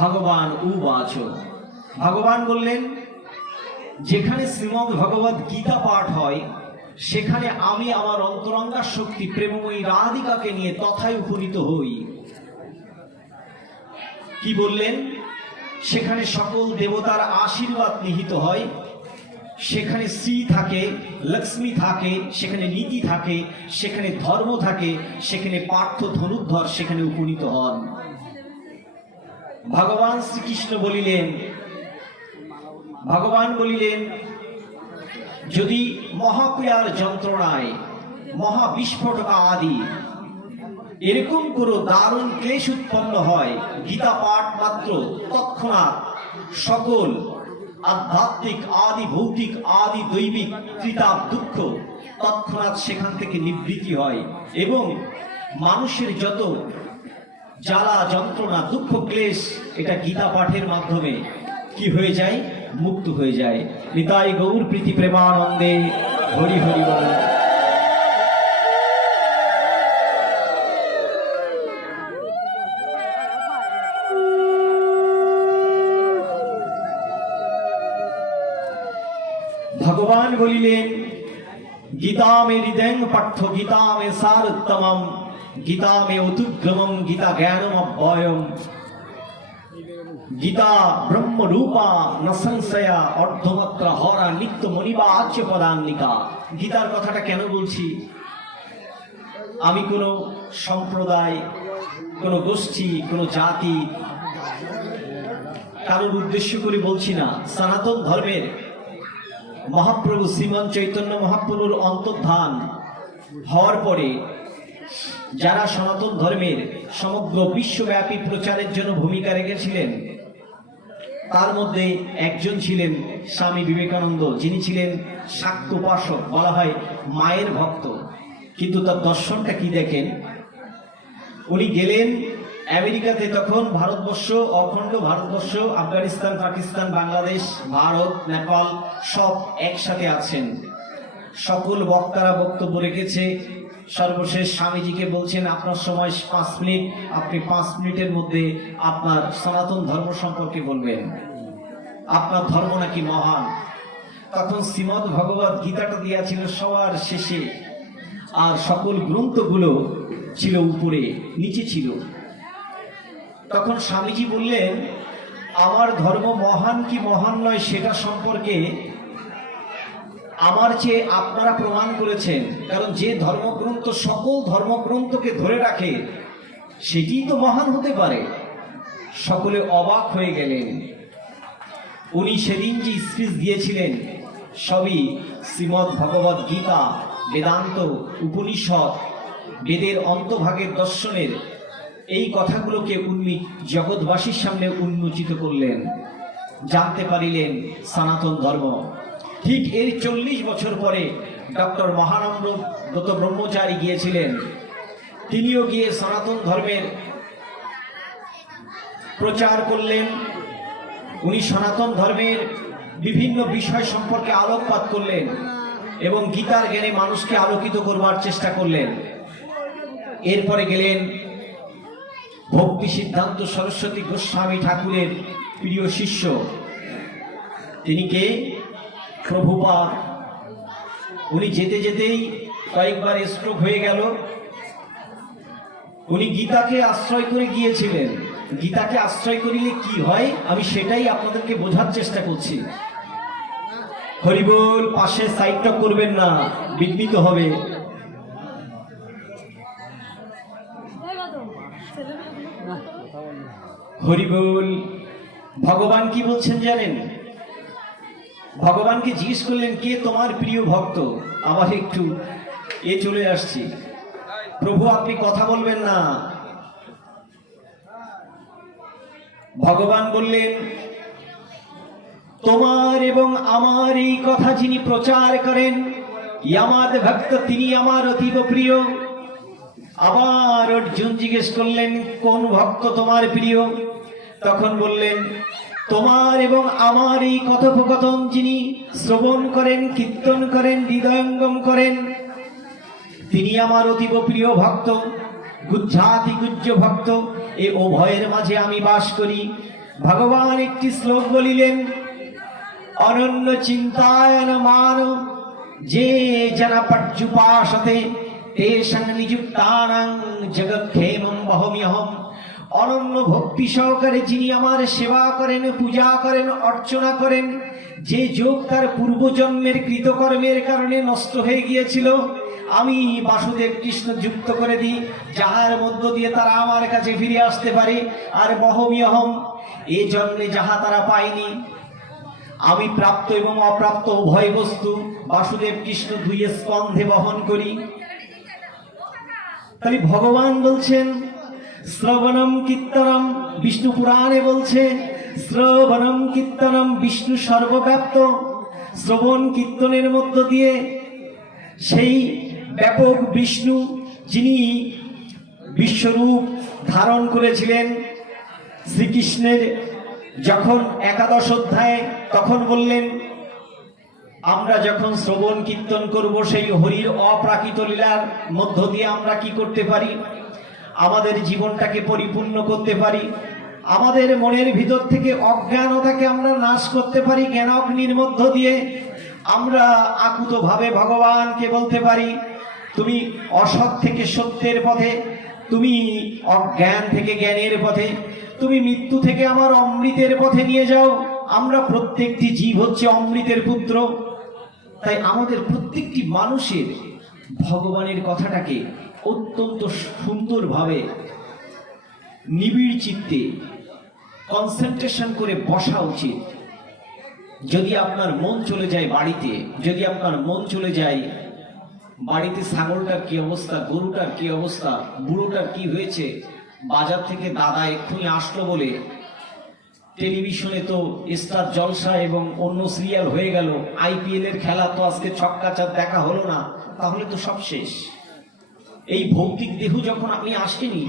ভগবান উবাচ, ভগবান বললেন যেখানে শ্রীমদ্ ভগবদ গীতা পাঠ হয় সেখানে আমি আমার অন্তরঙ্গা শক্তি প্রেমময়ী রাধিকাকে নিয়ে তথায় উপনীত হই। কি বললেন? সেখানে সকল দেবতার আশীর্বাদ নিহিত হয়, সেখানে শ্রী থাকে, লক্ষ্মী থাকে, সেখানে নীতি থাকে, সেখানে ধর্ম থাকে, সেখানে পার্থ ধনুর্ধর সেখানে উপনীত হন। ভগবান শ্রীকৃষ্ণ বলিলেন যদি মহাপ্রিয়ার যন্ত্রণায় মহাবিস্ফোটক আদি এরকম কোনো দারুণ ক্লেশ উৎপন্ন হয়, গীতা পাঠ মাত্র তৎক্ষণাৎ সকল আধ্যাত্মিক আদি ভৌতিক আদি দৈবিক ত্রিতাপ দুঃখ তৎক্ষণাৎ সেখান থেকে নিবৃত্তি হয় এবং মানুষের যত জ্বালা যন্ত্রণা দুঃখ ক্লেশ এটা গীতা পাঠের মাধ্যমে কি হয়ে যায়? মুক্ত হয়ে যায়। নিতাই গৌর প্রীতি প্রেমানন্দে হরি হরি বল। ভগবান বলিলেন গীতা মে হৃদয়ং পাঠ্য গীতা মে সারোত্তমম গীতা মে অতুগ্রমম গীতা জ্ঞানম অব্যয়ম গীতা ব্রহ্ম রূপা ন সংশয়া অর্ধমাত্রা হরা নিত্য মনিবা আচ্য পদান্নিকা। গীতার কথাটা কেন বলছি? আমি কোনো সম্প্রদায়, কোনো গোষ্ঠী, কোনো জাতি কারোর উদ্দেশ্য করে বলছি না। সনাতন ধর্মের মহাপ্রভু শ্রীমান চৈতন্য মহাপ্রভুর অন্তর্ধান হওয়ার পরে যারা সনাতন ধর্মের সমগ্র বিশ্বব্যাপী প্রচারের জন্য ভূমিকা রেখেছিলেন তার মধ্যে একজন ছিলেন স্বামী বিবেকানন্দ, যিনি ছিলেন শাক্ত উপাসক, বলা হয় মায়ের ভক্ত। কিন্তু তার দর্শনটা কি দেখেন? উনি গেলেন আমেরিকাতে, তখন ভারতবর্ষ অখণ্ড ভারতবর্ষ, আফগানিস্তান, পাকিস্তান, বাংলাদেশ, ভারত, নেপাল সব একসাথে আছেন। সকল বক্তারা বক্তব্য রেখেছে। সর্বশেষ স্বামীজিকে বলছেন আপনার সময় 5 মিনিট, আপনি 5 মিনিটের মধ্যে আপনার সনাতন ধর্ম সম্পর্কে বলবেন, আপনার ধর্ম নাকি মহান। তখন শ্রীমদ্ ভগবদ গীতাটা দেওয়া ছিল সবার শেষে, আর সকল গ্রন্থগুলো ছিল উপরে, নিচে ছিল। তখন স্বামীজি বললেন আমার ধর্ম মহান কি মহান নয় সেটা সম্পর্কে আমার চেয়ে আপনারা প্রমাণ করেছেন, কারণ যে ধর্মগ্রন্থ সকল ধর্মগ্রন্থকে ধরে রাখে সেটিই তো মহান হতে পারে। সকলে অবাক হয়ে গেলেন। উনি সেদিন যে স্পিচ দিয়েছিলেন সবই শ্রীমদ্ ভগবদ গীতা, বেদান্ত, উপনিষদ, বেদের অন্তভাগের দর্শনের এই কথাগুলোকে জগৎবাসীর সামনে উন্মোচিত করলেন। জানতে পারিলেন সনাতন ধর্ম। ঠিক এর 40 বছর পরে ডক্টর মহানন্দ দত্ত ব্রহ্মচারী গিয়েছিলেন। তিনিও গিয়ে সনাতন ধর্মের প্রচার করলেন। উনি সনাতন ধর্মের বিভিন্ন বিষয় সম্পর্কে আলোকপাত করলেন এবং গীতার জ্ঞানে মানুষকে আলোকিত করবার চেষ্টা করলেন। এরপরে গেলেন ভক্তি সিদ্ধান্ত সরস্বতী গোস্বামী ঠাকুরের প্রিয় শিষ্য, তিনি কে? প্রভুপাদ। উনি যেতে যেতেই কয়েকবার স্ট্রোক হয়ে গেল। উনি গীতাকে আশ্রয় করে গিয়েছিলেন। গীতাকে আশ্রয় করিলে কি হয় আমি সেটাই আপনাদেরকে বোঝার চেষ্টা করছি। হরিবোল, পাশে সাইডটা করবেন না, বিঘ্নিত হবে। হরিবোল। ভগবান কি বলছেন জানেন? ভগবানকে জিজ্ঞেস করলেন কে তোমার প্রিয় ভক্ত? আবার একটু চলে আসছি। প্রভু আপনি কথা বলবেন না। ভগবান বললেন তোমার এবং আমার এই কথা যিনি প্রচার করেন আমার ভক্ত, তিনি আমার অতীব প্রিয়। আবার অর্জুন জিজ্ঞেস করলেন কোন ভক্ত তোমার প্রিয়? তখন বললেন তোমার এবং আমার এই কথোপকথন যিনি শ্রবণ করেন, কীর্তন করেন, হৃদয়ঙ্গম করেন, তিনি আমার অতীব প্রিয় ভক্ত, গুজ্জাতি গুজ্জ ভক্ত। এ উভয়ের মাঝে আমি বাস করি। ভগবান একটি শ্লোক বলিলেন, অনন্য চিন্তায়ন মান যে জন পর্যুপাসতে তেষাং নিযুক্তানাং জগক্ষেমং বহম্যহম। অনন্য ভক্তি সহকারে যিনি আমার সেবা করেন, পূজা করেন, অর্চনা করেন, যে যোগ তার পূর্বজন্মের কৃতকর্মের কারণে নষ্ট হয়ে গিয়েছিল, আমি বাসুদেব কৃষ্ণ যুক্ত করে দিই, যাহার মধ্য দিয়ে তারা আমার কাছে ফিরে আসতে পারে। আর বহমিয়হম, এ জন্মে যাহা তারা পায়নি, আমি প্রাপ্ত এবং অপ্রাপ্ত উভয় বস্তু বাসুদেব কৃষ্ণ দুই স্কন্ধে বহন করি। তাহলে ভগবান বলছেন শ্রবণম কীর্তনম, বিষ্ণু পুরাণে বলছে শ্রবণম কীর্তনম, বিষ্ণু সর্বব্যাপ্ত। শ্রবণ কীর্তনের মধ্য দিয়ে সেই ব্যাপক বিষ্ণু, যিনি বিশ্বরূপ ধারণ করেছিলেন শ্রীকৃষ্ণের যখন একাদশ অধ্যায়ে, তখন বললেন আমরা যখন শ্রবণ কীর্তন করব সেই হরির অপ্রাকৃত লীলার মধ্য দিয়ে আমরা কি করতে পারি, আমাদের জীবনটাকে পরিপূর্ণ করতে পারি, আমাদের মনের ভিতর থেকে অজ্ঞানতাকে আমরা নাশ করতে পারি। জ্ঞানাগ্নির মধ্য দিয়ে আমরা আকুতভাবে ভগবানকে বলতে পারি, তুমি অসৎ থেকে সত্যের পথে, তুমি অজ্ঞান থেকে জ্ঞানের পথে, তুমি মৃত্যু থেকে আমার অমৃতের পথে নিয়ে যাও। আমরা প্রত্যেকটি জীব হচ্ছে অমৃতের পুত্র। তাই আমাদের প্রত্যেকটি মানুষের ভগবানের কথাটাকে অত্যন্ত সুন্দরভাবে নিবিড় চিত্তে কনসেন্ট্রেশন করে বসা উচিত। যদি আপনার মন চলে যায় বাড়িতে, যদি আপনার মন চলে যায় বাড়িতে ছাগলটার কি অবস্থা, গরুটার কি অবস্থা, বুড়োটার কি হয়েছে, বাজার থেকে দাদা এক্ষুনি আসলো বলে টেলিভিশনে তো স্টার জলসা এবং অন্য সিরিয়াল হয়ে গেল, আইপিএল এর খেলা তো আজকে ছক্কা চার দেখা হলো না, তাহলে তো সব শেষ। এই ভৌতিক দেহ যখন আমি আসেনি,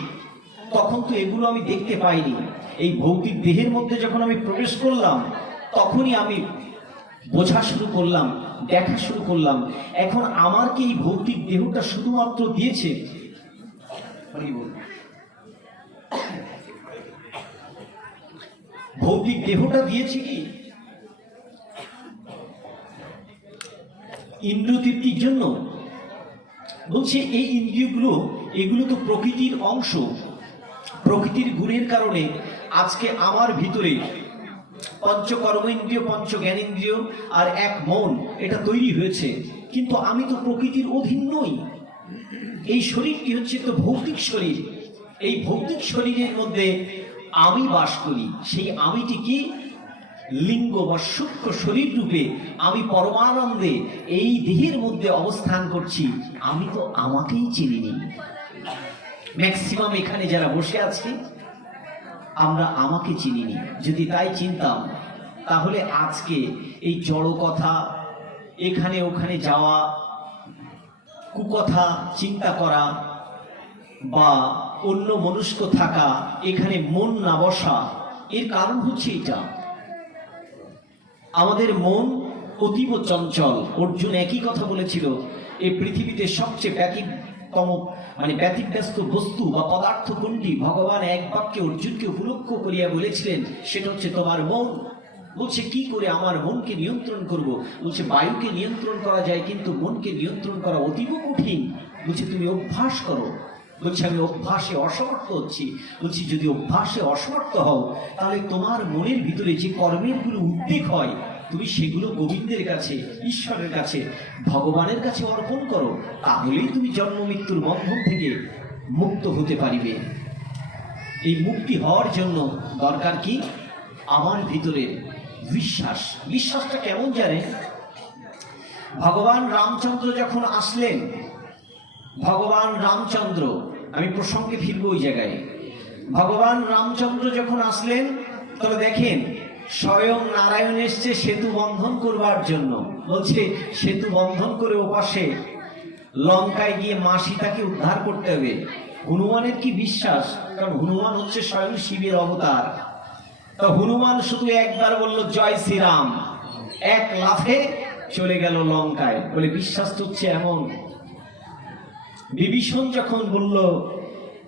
তখন তো এগুলো আমি দেখতে পাইনি। এই ভৌতিক দেহের মধ্যে যখন আমি প্রবেশ করলাম, তখনই আমি বোঝা শুরু করলাম, দেখা শুরু করলাম। এখন আমার কি এই ভৌতিক দেহটা শুধুমাত্র দিয়েছে, ভৌতিক দেহটা দিয়েছে কি ইন্দ্রিয় তৃপ্তির জন্য? বলছে এই ইন্দ্রিয়গুলো, এগুলো তো প্রকৃতির অংশ। প্রকৃতির গুণের কারণে আজকে আমার ভিতরে পঞ্চ কর্মেন্দ্রিয়, পঞ্চ জ্ঞানেন্দ্রিয় আর এক মন, এটা তৈরি হয়েছে। কিন্তু আমি তো প্রকৃতির অধীন নই। এই শরীরটি হচ্ছে তো ভৌতিক শরীর। এই ভৌতিক শরীরের মধ্যে আমি বাস করি। সেই আমিটি কি লিঙ্গ বা সূক্ষ্ম শরীর রূপে আমি পরমানন্দে এই দেহের মধ্যে অবস্থান করছি। আমি তো আমাকেই চিনিনি। ম্যাক্সিমাম এখানে যারা বসে আছে আমরা আমাকে চিনিনি। যদি তাই চিনতাম, তাহলে আজকে এই জড় কথা, এখানে ওখানে যাওয়া, কুকথা চিন্তা করা বা অন্য মনস্ক থাকা, এখানে মন না বসা, এর কারণ হচ্ছে এটা। আমাদের মন অতীব চঞ্চল। অর্জুন একই কথা বলেছিল, এই পৃথিবীতে সবচেয়ে ব্যতিব্যস্ত বস্তু বা পদার্থ কোনটি? ভগবান এক বাক্যে অর্জুনকে উপলক্ষ করিয়া বলেছিলেন, সেটা হচ্ছে তোমার মন। বলছে কি করে আমার মনকে নিয়ন্ত্রণ করব? বলছে বায়ুকে নিয়ন্ত্রণ করা যায়, কিন্তু মনকে নিয়ন্ত্রণ করা অতীব কঠিন। বলছে তুমি অভ্যাস করো। বলছে আমি অভ্যাসে অসমর্থ হচ্ছি। বলছি যদি অভ্যাসে অসমর্থ হও, তাহলে তোমার মনের ভিতরে যে কর্মের গুলো উদ্বেগ হয়, তুমি সেগুলো গোবিন্দের কাছে, ঈশ্বরের কাছে, ভগবানের কাছে অর্পণ করো। তাহলেই তুমি জন্ম মৃত্যুর বন্ধন থেকে মুক্ত হতে পারিবে। এই মুক্তি হওয়ার জন্য দরকার কি? আমার ভিতরে বিশ্বাস। বিশ্বাসটা কেমন জানেন? ভগবান রামচন্দ্র যখন আসলেন, ভগবান রামচন্দ্র, আমি প্রসঙ্গে ফিরবো ওই জায়গায়। ভগবান রামচন্দ্র যখন আসলেন, তবে দেখেন স্বয়ং নারায়ণ এসছে সেতু বন্ধন করবার জন্য। বলছে সেতু বন্ধন করে ওপাশে লঙ্কায় গিয়ে মা সীতাকে উদ্ধার করতে হবে। হনুমানের কি বিশ্বাস? কারণ হনুমান হচ্ছে স্বয়ং শিবের অবতার। তো হনুমান শুধু একবার বলল জয় শ্রীরাম, এক লাফে চলে গেল লঙ্কায়। বলে বিশ্বাস তো হচ্ছে এমন। বিভীষণ যখন বলল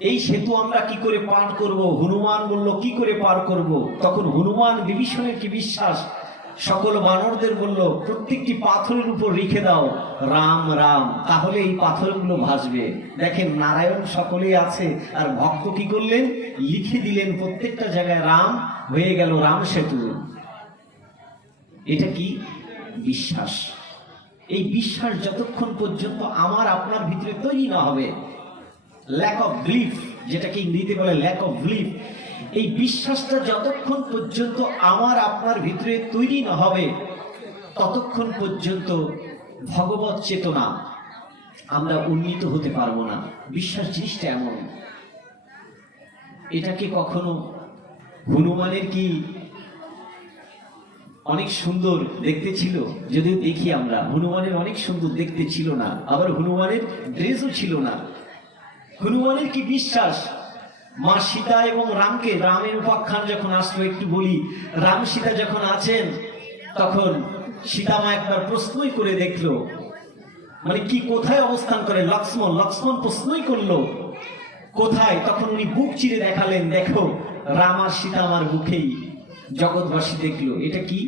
এই সেতু আমরা কি করে পার করব? হনুমান বলল কি করে পার করব? তখন হনুমান বিভীষণের কি বিশ্বাস, সকল বানরদের বলল প্রত্যেকটি পাথরের উপর লিখে দাও রাম রাম, তাহলে এই পাথরগুলো ভাসবে। দেখেন নারায়ণ সকলেই আছে, আর ভক্ত কি করলেন? লিখে দিলেন প্রত্যেকটা জায়গায় রাম, হয়ে গেল রাম সেতু। এটা কি? বিশ্বাস। এই বিশ্বাস যতক্ষণ পর্যন্ত আমার আপনার ভিতরে তৈরি না হবে, ল্যাক অফ বিলিফ, যেটাকে ইংরেজিতে বলে ল্যাক অফ বিলিফ, এই বিশ্বাসটা যতক্ষণ পর্যন্ত আমার আপনার ভিতরে তৈরি না হবে, ততক্ষণ পর্যন্ত ভগবত চেতনা আমরা উন্নীত হতে পারবো না। বিশ্বাস জিনিসটা এমন, এটাকে কখনো হনুমানের কি অনেক সুন্দর দেখতে ছিল? যদিও দেখি আমরা হনুমানের অনেক সুন্দর দেখতে ছিল না, আবার হনুমানের ড্রেসও ছিল না। হনুমানের কি বিশ্বাস! মা সীতা এবং রামকে, রামের উপাখ্যান যখন আসলো একটু বলি, রাম সীতা যখন আছেন তখন সীতা মা একবার প্রশ্নই করে দেখলো, মানে কি কোথায় অবস্থান করে লক্ষ্মণ? লক্ষ্মণ প্রশ্নই করলো কোথায়? তখন উনি বুক চিরে দেখালেন, দেখো রাম আর সীতা আমার বুকেই। জগৎবাসী দেখলো। এটা কি?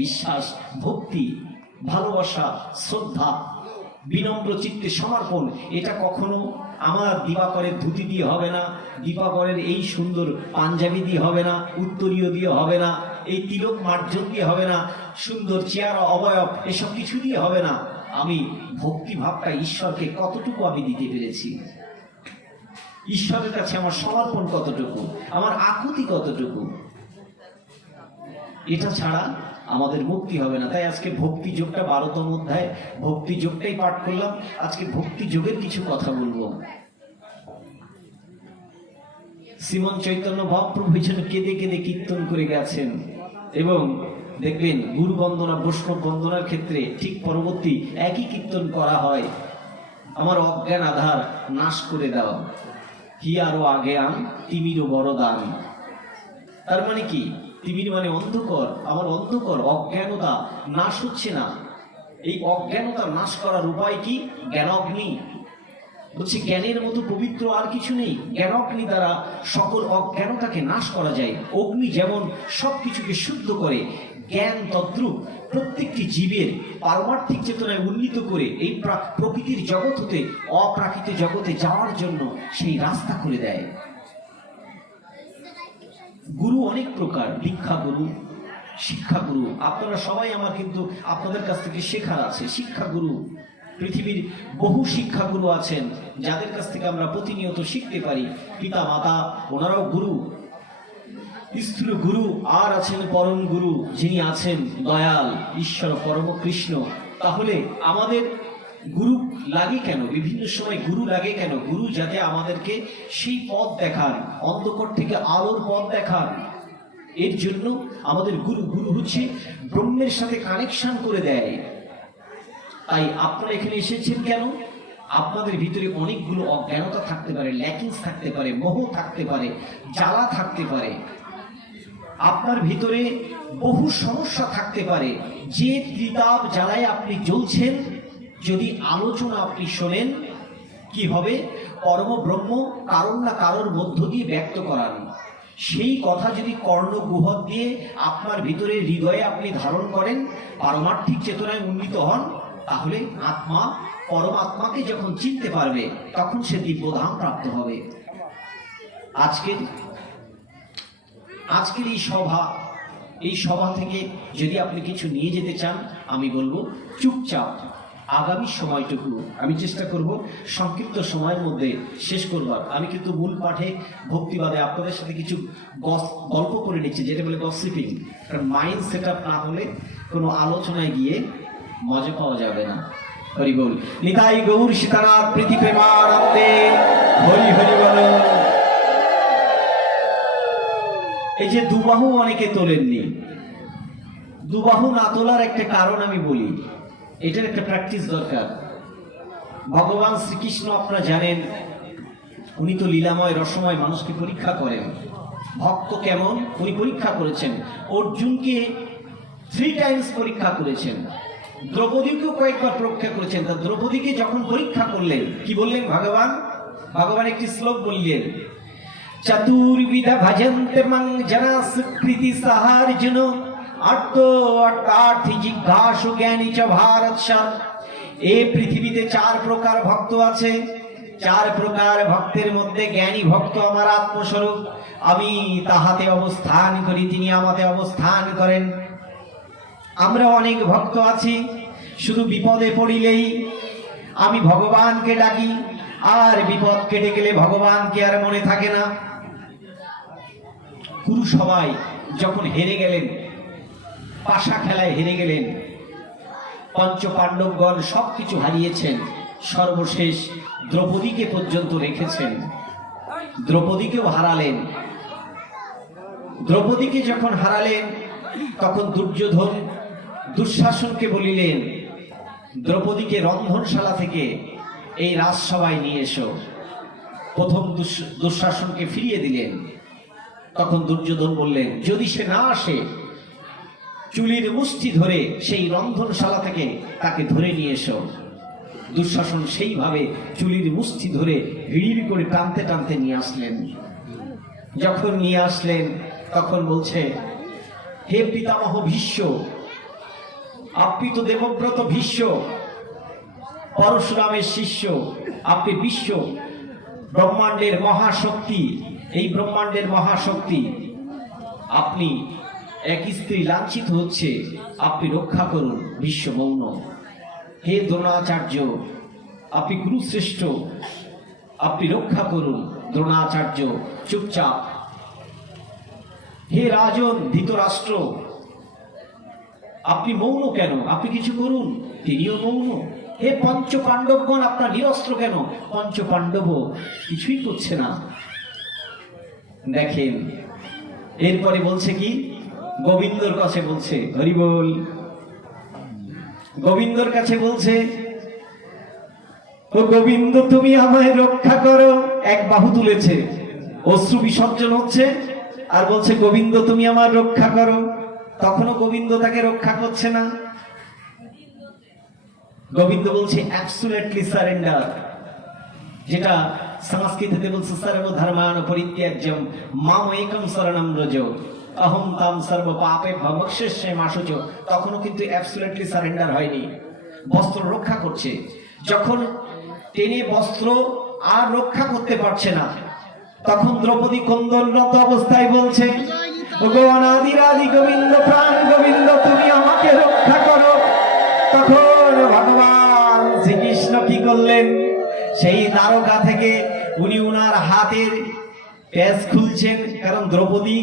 বিশ্বাস, ভক্তি, ভালোবাসা, শ্রদ্ধা, বিনম্র চিত্তে সমর্পণ। এটা কখনো আমার দিবাকরের ধুতি দিয়ে হবে না, দিবাকরের এই সুন্দর পাঞ্জাবি দিয়ে হবে না, উত্তরীয় দিয়ে হবে না, এই তিলক মার্জন দিয়ে হবে না, সুন্দর চেহারা অবয়ব এসব কিছু দিয়ে হবে না। আমি ভক্তি ভাবটা ঈশ্বরকে কতটুকু আমি দিতে পেরেছি, ঈশ্বরের কাছে আমার সমর্পণ কতটুকু, আমার আকুতি কতটুকু, এটা ছাড়া আমাদের মুক্তি হবে না। তাই আজকে ভক্তি যোগটা 12তম অধ্যায়, ভক্তি যোগটাই পাঠ করলাম। আজকে ভক্তি যোগের কিছু কথা বলবো। শ্রীমন চৈতন্য মহাপ্রভু কেঁদে কেঁদে কীর্তন করে গেছেন, এবং দেখবেন গুরু বন্দনা, বৈষ্ণব বন্দনার ক্ষেত্রে ঠিক পরবর্তী একই কীর্তন করা হয়। আমার অজ্ঞান আধার নাশ করে দাও, কি আরো আগে আন তিমিরও বড় দান। তার মানে কি? তিমির মানে অন্ধকার, আমার অন্ধকার অজ্ঞানতা নাশ হচ্ছে না। এই অজ্ঞানতা নাশ করার উপায় কি? জ্ঞানাগ্নি। বলছি জ্ঞানের মতো পবিত্র আর কিছু নেই। জ্ঞানাগ্নি দ্বারা সকল অজ্ঞানতাকে নাশ করা যায়। অগ্নি যেমন সবকিছুকে শুদ্ধ করে, জ্ঞান তদ্রূপ প্রত্যেকটি জীবের পারমার্থিক চেতনায় উন্নীত করে এই প্রকৃতির জগৎ হতে অপ্রাকৃত জগতে যাওয়ার জন্য সেই রাস্তা করে দেয়। গুরু অনেক প্রকার, দীক্ষা গুরু, শিক্ষা গুরু। আপনারা সবাই আমার কিন্তু আপনাদের কাছ থেকে শেখার আছে। শিক্ষা গুরু, পৃথিবীর বহু শিক্ষা গুরু আছেন যাদের কাছ থেকে আমরা প্রতিনিয়ত শিখতে পারি। পিতা মাতা ওনারাও গুরু, স্থূল গুরু, আর আছেন পরম গুরু, যিনি আছেন দয়াল ঈশ্বর পরম কৃষ্ণ। তাহলে আমাদের গুরু লাগে কেন? বিভিন্ন সময় গুরু লাগে কেন? গুরু যাতে আমাদেরকে সেই পথ দেখান, অন্ধকার থেকে আলোর পথ দেখান। এর জন্য আমাদের গুরু, গুরু হচ্ছে ব্রহ্মের সাথে কানেকশন করে দেয়। তাই আপনারা এখানে এসেছেন কেন? আপনাদের ভিতরে অনেকগুলো অজ্ঞানতা থাকতে পারে, ল্যাকিংস থাকতে পারে, মোহ থাকতে পারে, জ্বালা থাকতে পারে, আপনার ভিতরে বহু সমস্যা থাকতে পারে। যে ত্রিতাপ জ্বালায় আপনি জ্বলছেন, যদি আলোচনা আপনি শোনেন, কি হবে? পরম ব্রহ্ম কারণ না কারোর মধ্য দিয়ে ব্যক্ত করান। সেই কথা যদি কর্ণগুহর দিয়ে আপনার ভিতরে হৃদয়ে আপনি ধারণ করেন, পারমার্থিক চেতনায় উন্নীত হন, তাহলে আত্মা পরমাত্মাকে যখন চিনতে পারবে, তখন সে দিব্যধাম প্রাপ্ত হবে। আজকের এই সভা থেকে যদি আপনি কিছু নিয়ে যেতে চান, আমি বলবো চুপচাপ আগামী সময়টুকু আমি চেষ্টা করব সংক্ষিপ্ত সময়ের মধ্যে শেষ করবার। আমি কিন্তু মূল পাঠে ভক্তিবাদে আপনাদের সাথে কিছু গল্প করে নিচ্ছি, যেটা বলে গসিপিং। কারণ মাইন্ড সেট আপ না হলে কোনো আলোচনায় গিয়ে মজা পাওয়া যাবে না। হরি বল। নিতাই গৌর সীতানাথ প্রীতি প্রেমানন্দে হরি হরি বল। এই যে দুবাহু অনেকে তোলেননি, দুবাহু না তোলার একটা কারণ আমি বলি। এটার একটা প্র্যাকটিস দরকার। ভগবান শ্রীকৃষ্ণ আপনারা জানেন, উনি তো লীলাময় রসময় মানুষকে পরীক্ষা করেন। ভক্ত কেমন উনি পরীক্ষা করেছেন। অর্জুনকে 3 টাইমস পরীক্ষা করেছেন, দ্রৌপদীকেও কয়েকবার পরীক্ষা করেছেন। তা দ্রৌপদীকে যখন পরীক্ষা করলেন, কি বললেন ভগবান? ভগবান একটি শ্লোক বললেন, চতুর্বিধা ভজন্তে মং জনা সুকৃতি সাহার্জুন আর্ত অর্থার্থী জিজ্ঞাসু জ্ঞানী চ ভারতস। এই পৃথিবীতে 4 প্রকার ভক্ত আছে। 4 প্রকার ভক্তের মধ্যে জ্ঞানী ভক্ত আমার আত্মস্বরূপ, আমি তাহাতে অবস্থান করি, তিনি আমাতে অবস্থান করেন। আমরা অনেক ভক্ত আছি, শুধু বিপদে পড়িলেই আমি ভগবানকে ডাকি, আর বিপদ কেটে গেলে ভগবানকে আর মনে থাকে না। কুরু সবাই যখন হেরে গেলেন, পাশা খেলায় হেরে গেলেন, পঞ্চ পাণ্ডবগণ সবকিছু হারিয়েছেন, সর্বশেষ দ্রৌপদীকে পর্যন্ত রেখেছেন, দ্রৌপদীকেও হারালেন। দ্রৌপদীকে যখন হারালেন তখন দুর্যোধন দুঃশাসনকে বলিলেন, দ্রৌপদীকে রন্ধনশালা থেকে এই রাজসভায় নিয়ে এসো। প্রথম দুঃশাসনকে ফিরিয়ে দিলেন। তখন দুর্যোধন বললেন, যদি সে না আসে, চুলির মুষ্টি ধরে সেই রন্ধনশালা থেকে তাকে ধরে নিয়ে এসো। দুঃশাসন সেইভাবে চুলির মুষ্টি ধরে হিড়ির করে টানতে টানতে নিয়ে আসলেন। যখন নিয়ে আসলেন তখন বলছে, হে পিতামহ ভীষ্ম, আপনি তো দেবব্রত ভীষ্ম, পরশুরামের শিষ্য, আপনি বিশ্ব ব্রহ্মাণ্ডের মহাশক্তি, এই ব্রহ্মাণ্ডের মহাশক্তি, আপনি এক স্ত্রী লাঞ্ছিত হচ্ছে, আপনি রক্ষা করুন। বিশ্ব মৌন। হে দ্রোণাচার্য, আপনি গুরুশ্রেষ্ঠ, আপনি রক্ষা করুন। দ্রোণাচার্য চুপচাপ। হে রাজন ধৃতরাষ্ট্র, আপনি মৌন কেন? আপনি কিছু করুন। তিনিও মৌন। হে পঞ্চ পাণ্ডবগণ, আপনার নিরস্ত্র কেন? পঞ্চ পাণ্ডব কিছুই করছে না। দেখেন এরপরে বলছে কি, গোবিন্দর কাছে বলছে, হরি বল। গোবিন্দর কাছে বলছে, ও গোবিন্দ, তুমি আমায় রক্ষা করো। এক বাহু তুলেছে, অশ্রু বিসর্জন হচ্ছে, আর বলছে, গোবিন্দ তুমি আমার রক্ষা করো। তখনও গোবিন্দ তাকে রক্ষা করছে না। গোবিন্দ বলছে অ্যাবসলিউটলি সারেন্ডার, যেটা সংস্কৃতিতে বলছে সর্ব ধর্মান পরিত্যাজ্যম মাম একম শরণম ব্রজ অহম তাম সর্ব পাপে ভমক্ষস্যে মাসুচ। তখনও কিন্তু অ্যাবসলিউটলি সারেন্ডার হয়নি, বস্ত্র রক্ষা করছে। যখন টেনে বস্ত্র আর রক্ষা করতে পারছে না, তখন দ্রৌপদী কন্দলরত অবস্থায় বলছে, ওগো অনাদিরাদি গোবিন্দ, প্রাণ গোবিন্দ, তুমি আমাকে রক্ষা করো। তখন ভগবান শ্রীকৃষ্ণ কি করলেন, সেই দ্বারকা থেকে উনি উনার হাতের পেঁচ খুলছেন। কারণ দ্রৌপদী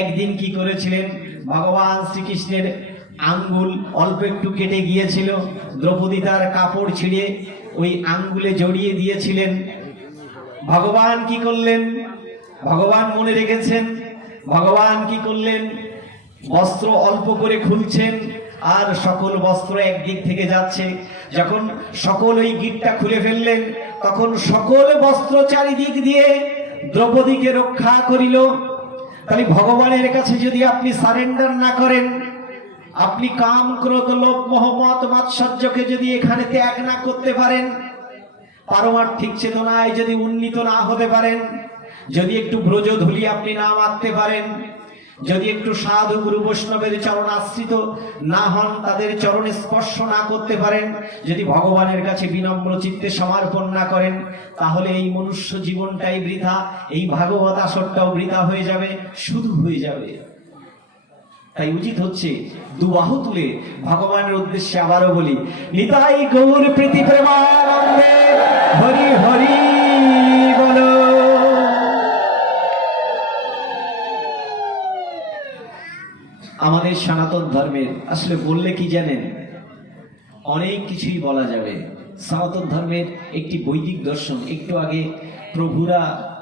একদিন কি করেছিলেন, ভগবান শ্রীকৃষ্ণের আঙ্গুল অল্প একটু কেটে গিয়েছিল, দ্রৌপদী তার কাপড় ছিঁড়ে ওই আঙ্গুলে জড়িয়ে দিয়েছিলেন। ভগবান কি করলেন, ভগবান মনে রেখেছেন। ভগবান কি করলেন, বস্ত্র অল্প করে খুলছেন, আর সকল বস্ত্র একদিক থেকে যাচ্ছে। যখন সকল ওই গিটটা খুলে ফেললেন, তখন সকল বস্ত্র চারিদিক দিয়ে দ্রৌপদীকে রক্ষা করিল। তাহলে ভগবানের কাছে যদি আপনি সারেন্ডার না করেন, আপনি কাম ক্রোধ লোভ মোহ মত মাৎসর্যকে যদি এখানে ত্যাগ না করতে পারেন, পারমার্থিক চেতনায় যদি উন্নীত না হতে পারেন, যদি একটু ব্রজধূলি আপনি না মারতে পারেন, যদি একটু সাধু গুরু বৈষ্ণবের চরণ আশ্রিত না হন, তাদের চরণে স্পর্শ না করতে পারেন, যদি ভগবানের কাছে বিনম্র চিত্তে সমর্পণ না করেন, তাহলে এই মনুষ্য জীবনটাই বৃথা, এই ভাগবত আসরটাও বৃথা হয়ে যাবে, শুধু হয়ে যাবে। তাই উচিত হচ্ছে দুবাহু তুলে ভগবানের উদ্দেশ্যে আবারও বলি, নিতাই গৌর প্রীতি প্রেমানন্দে হরি হরি বলো। আমাদের সনাতন ধর্মের আসলে বললে কি জানেন, অনেক কিছুই বলা যাবে। সনাতন ধর্মের একটি বৈদিক দর্শন, একটু আগে প্রভুরা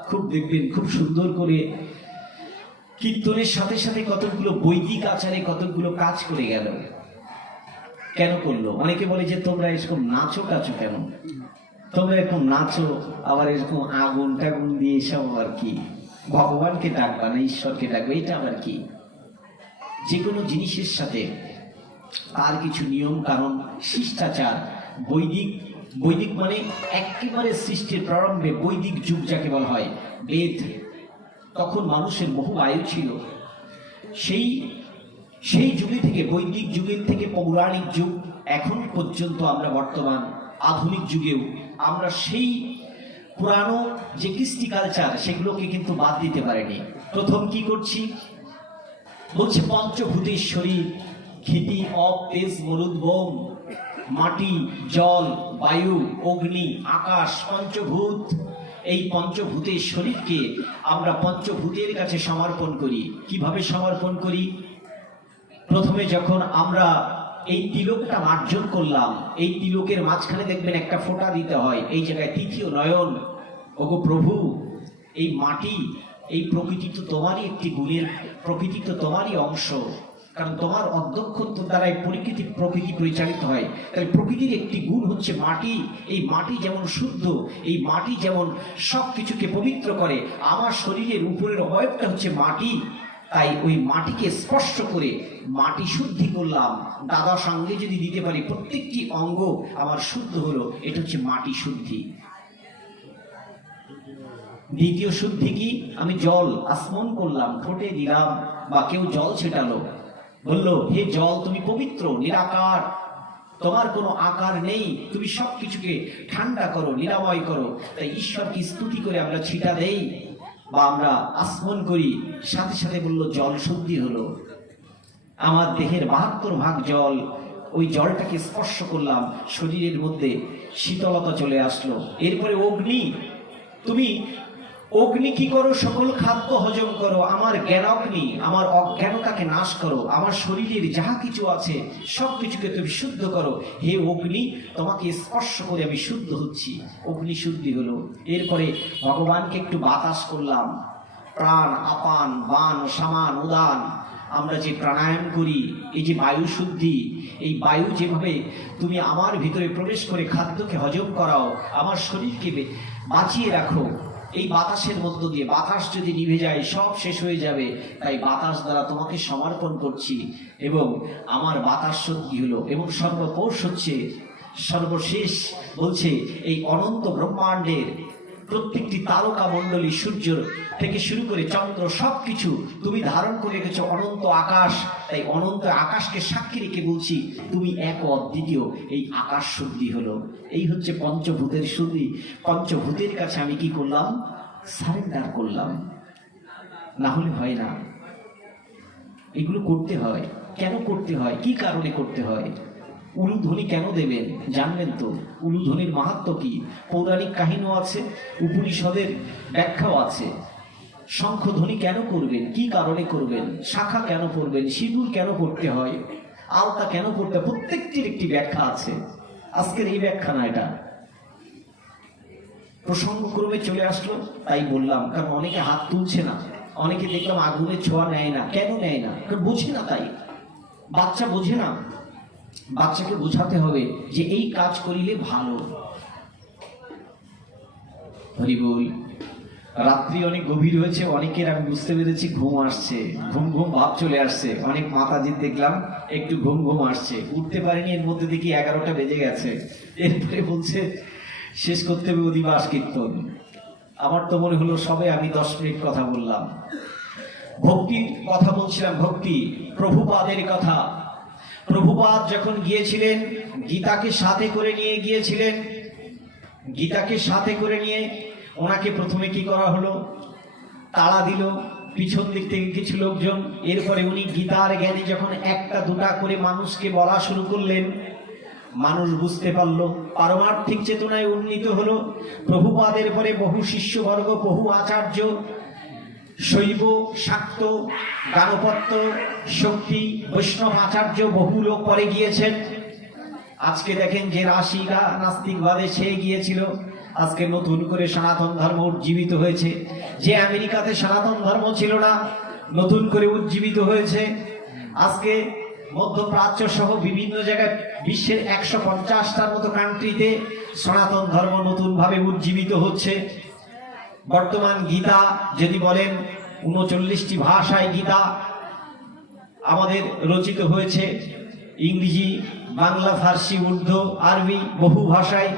খুব দেখবেন খুব সুন্দর করে কীর্তনের সাথে সাথে কতগুলো বৈদিক আচারে কতগুলো কাজ করে গেল। কেন করলো? অনেকে বলে যে তোমরা এরকম নাচো কাচো কেন, তোমরা এরকম নাচো, আবার এরকম আগুন টাগুন দিয়ে এসব আর কি, ভগবানকে ডাকবা না ঈশ্বরকে ডাকবে, এটা আবার কি? যে কোনো জিনিসের সাথে তার কিছু নিয়ম কানুন শিষ্টাচার বৈদিক বৈদিক মানে একেবারে সৃষ্টির প্রারম্ভে বৈদিক যুগ যাকে বলা হয়, বেদ। তখন মানুষের বহু আয়ু ছিল। সেই যুগে থেকে, বৈদিক যুগের থেকে পৌরাণিক যুগ এখন পর্যন্ত আমরা বর্তমান আধুনিক যুগেও আমরা সেই পুরানো যে কৃষ্টি কালচার সেগুলোকে কিন্তু বাদ দিতে পারেনি। প্রথম কি করছি বলছে, পঞ্চভূতের শরীর, ক্ষিতি অপ তেজ মরুদ বোম, মাটি জল বায়ু অগ্নি আকাশ, পঞ্চভূত। এই পঞ্চভূতের শরীরকে আমরা পঞ্চভূতের কাছে সমর্পণ করি। কিভাবে সমর্পণ করি? প্রথমে যখন আমরা এই তিলকটা মার্জন করলাম, এই তিলকের মাঝখানে দেখবেন একটা ফোঁটা দিতে হয়, এই জায়গায় তৃতীয় নয়ন। ওগো প্রভু, এই মাটি, এই প্রকৃতি তো তোমারই একটি গুণের, প্রকৃতি তো তোমারই অংশ, কারণ তোমার অধ্যক্ষত্ব দ্বারাই প্রকৃতি পরিচালিত হয়। তাই প্রকৃতির একটি গুণ হচ্ছে মাটি। এই মাটি যেমন শুদ্ধ, এই মাটি যেমন সব কিছুকে পবিত্র করে, আমার শরীরের উপরের অবয়বটা হচ্ছে মাটি। তাই ওই মাটিকে স্পর্শ করে মাটি শুদ্ধি করলাম। দাদা সঙ্গে যদি দিতে পারি, প্রত্যেকটি অঙ্গ আমার শুদ্ধ হলো, এটা হচ্ছে মাটি শুদ্ধি। দ্বিতীয় শুদ্ধি কি? আমি জল আসমন করলাম, ঠোঁটে দিলাম, বা কেউ জল ছেটালো, বললো হে জল তুমি পবিত্র, নিরাকার, তোমার কোনো আকার নেই, তুমি সবকিছুকে ঠান্ডা করো, নিরাময় করো। তাই ঈশ্বরকে স্তুতি করে আমরা ছিটা দেই বা আমরা আসমন করি, সাথে সাথে বললো জল শুদ্ধি হলো। আমার দেহের 72 ভাগ জল, ওই জলটাকে স্পর্শ করলাম, শরীরের মধ্যে শীতলতা চলে আসলো। এরপরে অগ্নি, তুমি অগ্নি কি করো? সকল খাদ্য হজম করো, আমার জ্ঞানাগ্নি, আমার অজ্ঞানতাকে নাশ করো, আমার শরীরের যাহা কিছু আছে সব কিছুকে তুমি শুদ্ধ করো। হে অগ্নি, তোমাকে স্পর্শ করে আমি শুদ্ধ হচ্ছি, অগ্নি শুদ্ধি হলো। এরপরে ভগবানকে একটু বাতাস করলাম, প্রাণ আপান বান সমান উদান, আমরা যে প্রাণায়াম করি, এই যে বায়ু শুদ্ধি, এই বায়ু যেভাবে তুমি আমার ভিতরে প্রবেশ করে খাদ্যকে হজম করাও, আমার শরীরকে বাঁচিয়ে রাখো এই বাতাসের মধ্য দিয়ে। বাতাস যদি নিভে যায় সব শেষ হয়ে যাবে, তাই বাতাস দ্বারা তোমাকে সমর্পণ করছি, এবং আমার বাতাস শুদ্ধি হলো। এবং সর্বপোষ হচ্ছে সর্বশেষ, বলছে এই অনন্ত ব্রহ্মাণ্ডের প্রত্যেকটি তারকা মণ্ডলী, সূর্য থেকে শুরু করে চন্দ্র, সবকিছু তুমি ধারণ করে রেখেছ অনন্ত আকাশ। তাই অনন্ত আকাশকে সাক্ষী রেখে বলছি তুমি এক অদ্বিতীয়, এই আকাশ শুদ্ধি হলো। এই হচ্ছে পঞ্চভূতের শুদ্ধি। পঞ্চভূতের কাছে আমি কি করলাম? সারেন্ডার করলাম, না হলে হয় না। এগুলো করতে হয়। কেন করতে হয়? কি কারণে করতে হয়? উলুধ্বনি কেন দেবেন জানবেন তো? উলুধ্বনির মাহাত্ম্য কি? পৌরাণিক কাহিনীও আছে, উপনিষদের ব্যাখ্যাও আছে। শঙ্খধ্বনি কেন করবেন? কি কারণে করবেন? শাখা কেন পড়বেন? সিঁদুর কেন পড়তে হয়? আলতা কেন পড়তে হয়? প্রত্যেকটির একটি ব্যাখ্যা আছে। আজকের এই ব্যাখ্যা না, এটা প্রসঙ্গক্রমে চলে আসলো তাই বললাম। কারণ অনেকে হাত তুলছে না, অনেকে দেখলাম আগুনের ছোঁয়া নেয় না। কেন নেয় না? কারণ বোঝে না। তাই বাচ্চা বোঝে না, বাচ্চাকে বোঝাতে হবে যে এই কাজ করিলে ভালো। হরি বল। রাত্রি অনেক গভীর হয়েছে, অনেকের আমি বুঝতে পেরেছি ঘুম আসছে, ঘুম ঘুম ভাব চলে আসছে। অনেক মাতাজির দেখলাম একটু ঘুম ঘুম আসছে, উঠতে পারেনি। এর মধ্যে দেখি 11টা বেজে গেছে। এরপরে বলছে শেষ করতে হবে অধিবাস কীর্তন। আমার তো মনে হলো সবে আমি 10 মিনিট কথা বললাম। ভক্তির কথা বলছিলাম, ভক্তি, প্রভুপাদের কথা। প্রভুপাদ যখন গিয়েছিলেন, গীতাকে সাথে করে নিয়ে গিয়েছিলেন। গীতাকে সাথে করে নিয়ে ওনাকে প্রথমে কি করা হলো? তাড়া দিল পিছন দিক থেকে কিছু লোকজন। এরপরে উনি গীতার জ্ঞানে যখন একটা দুটা করে মানুষকে বলা শুরু করলেন, মানুষ বুঝতে পারলো, পারমার্থিক চেতনায় উন্নীত হলো। প্রভুপাদের পরে বহু শিষ্যবর্গ, বহু আচার্য, শৈব, শাক্ত, গানপত্য, শক্তি, বৈষ্ণব আচার্য বহু লোক পরে গিয়েছেন। আজকে দেখেন যে রাশিকা নাস্তিকবাদে ছেয়ে গিয়েছিল, আজকে নতুন করে সনাতন ধর্ম উজ্জীবিত হয়েছে। যে আমেরিকাতে সনাতন ধর্ম ছিল না, নতুন করে উজ্জীবিত হয়েছে। আজকে মধ্যপ্রাচ্য সহ বিভিন্ন জায়গায় বিশ্বের 150টার মতো কান্ট্রিতে সনাতন ধর্ম নতুনভাবে উজ্জীবিত হচ্ছে। বর্তমান গীতা যদি বলেন 39টি ভাষায় গীতা আমাদের রচিত হয়েছে, ইংরেজি, বাংলা, ফার্সি, উর্দু, আরবি, বহু ভাষায়।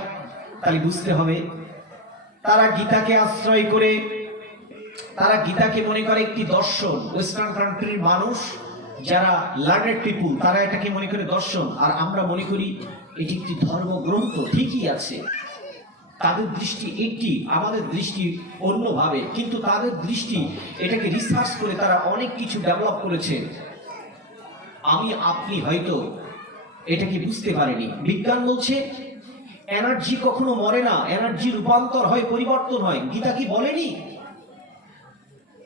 তাহলে বুঝতে হবে তারা গীতাকে আশ্রয় করে, তারা গীতাকে মনে করে একটি দর্শন। ওয়েস্টার্ন কান্ট্রির মানুষ যারা লার্নেড পিপুল তারা এটাকে মনে করে দর্শন, আর আমরা মনে করি এটি একটি ধর্মগ্রন্থ। ঠিকই আছে, তাদের দৃষ্টি একটি, আমাদের দৃষ্টি অন্যভাবে, কিন্তু তাদের দৃষ্টি এটাকে রিসার্চ করে তারা অনেক কিছু ডেভেলপ করেছে। আমি আপনি হয়তো এটাকে বুঝতে পারিনি। বিজ্ঞান বলছে এনার্জি কখনো মরে না, এনার্জি রূপান্তর হয়, পরিবর্তন হয়। গীতা কি বলেনি?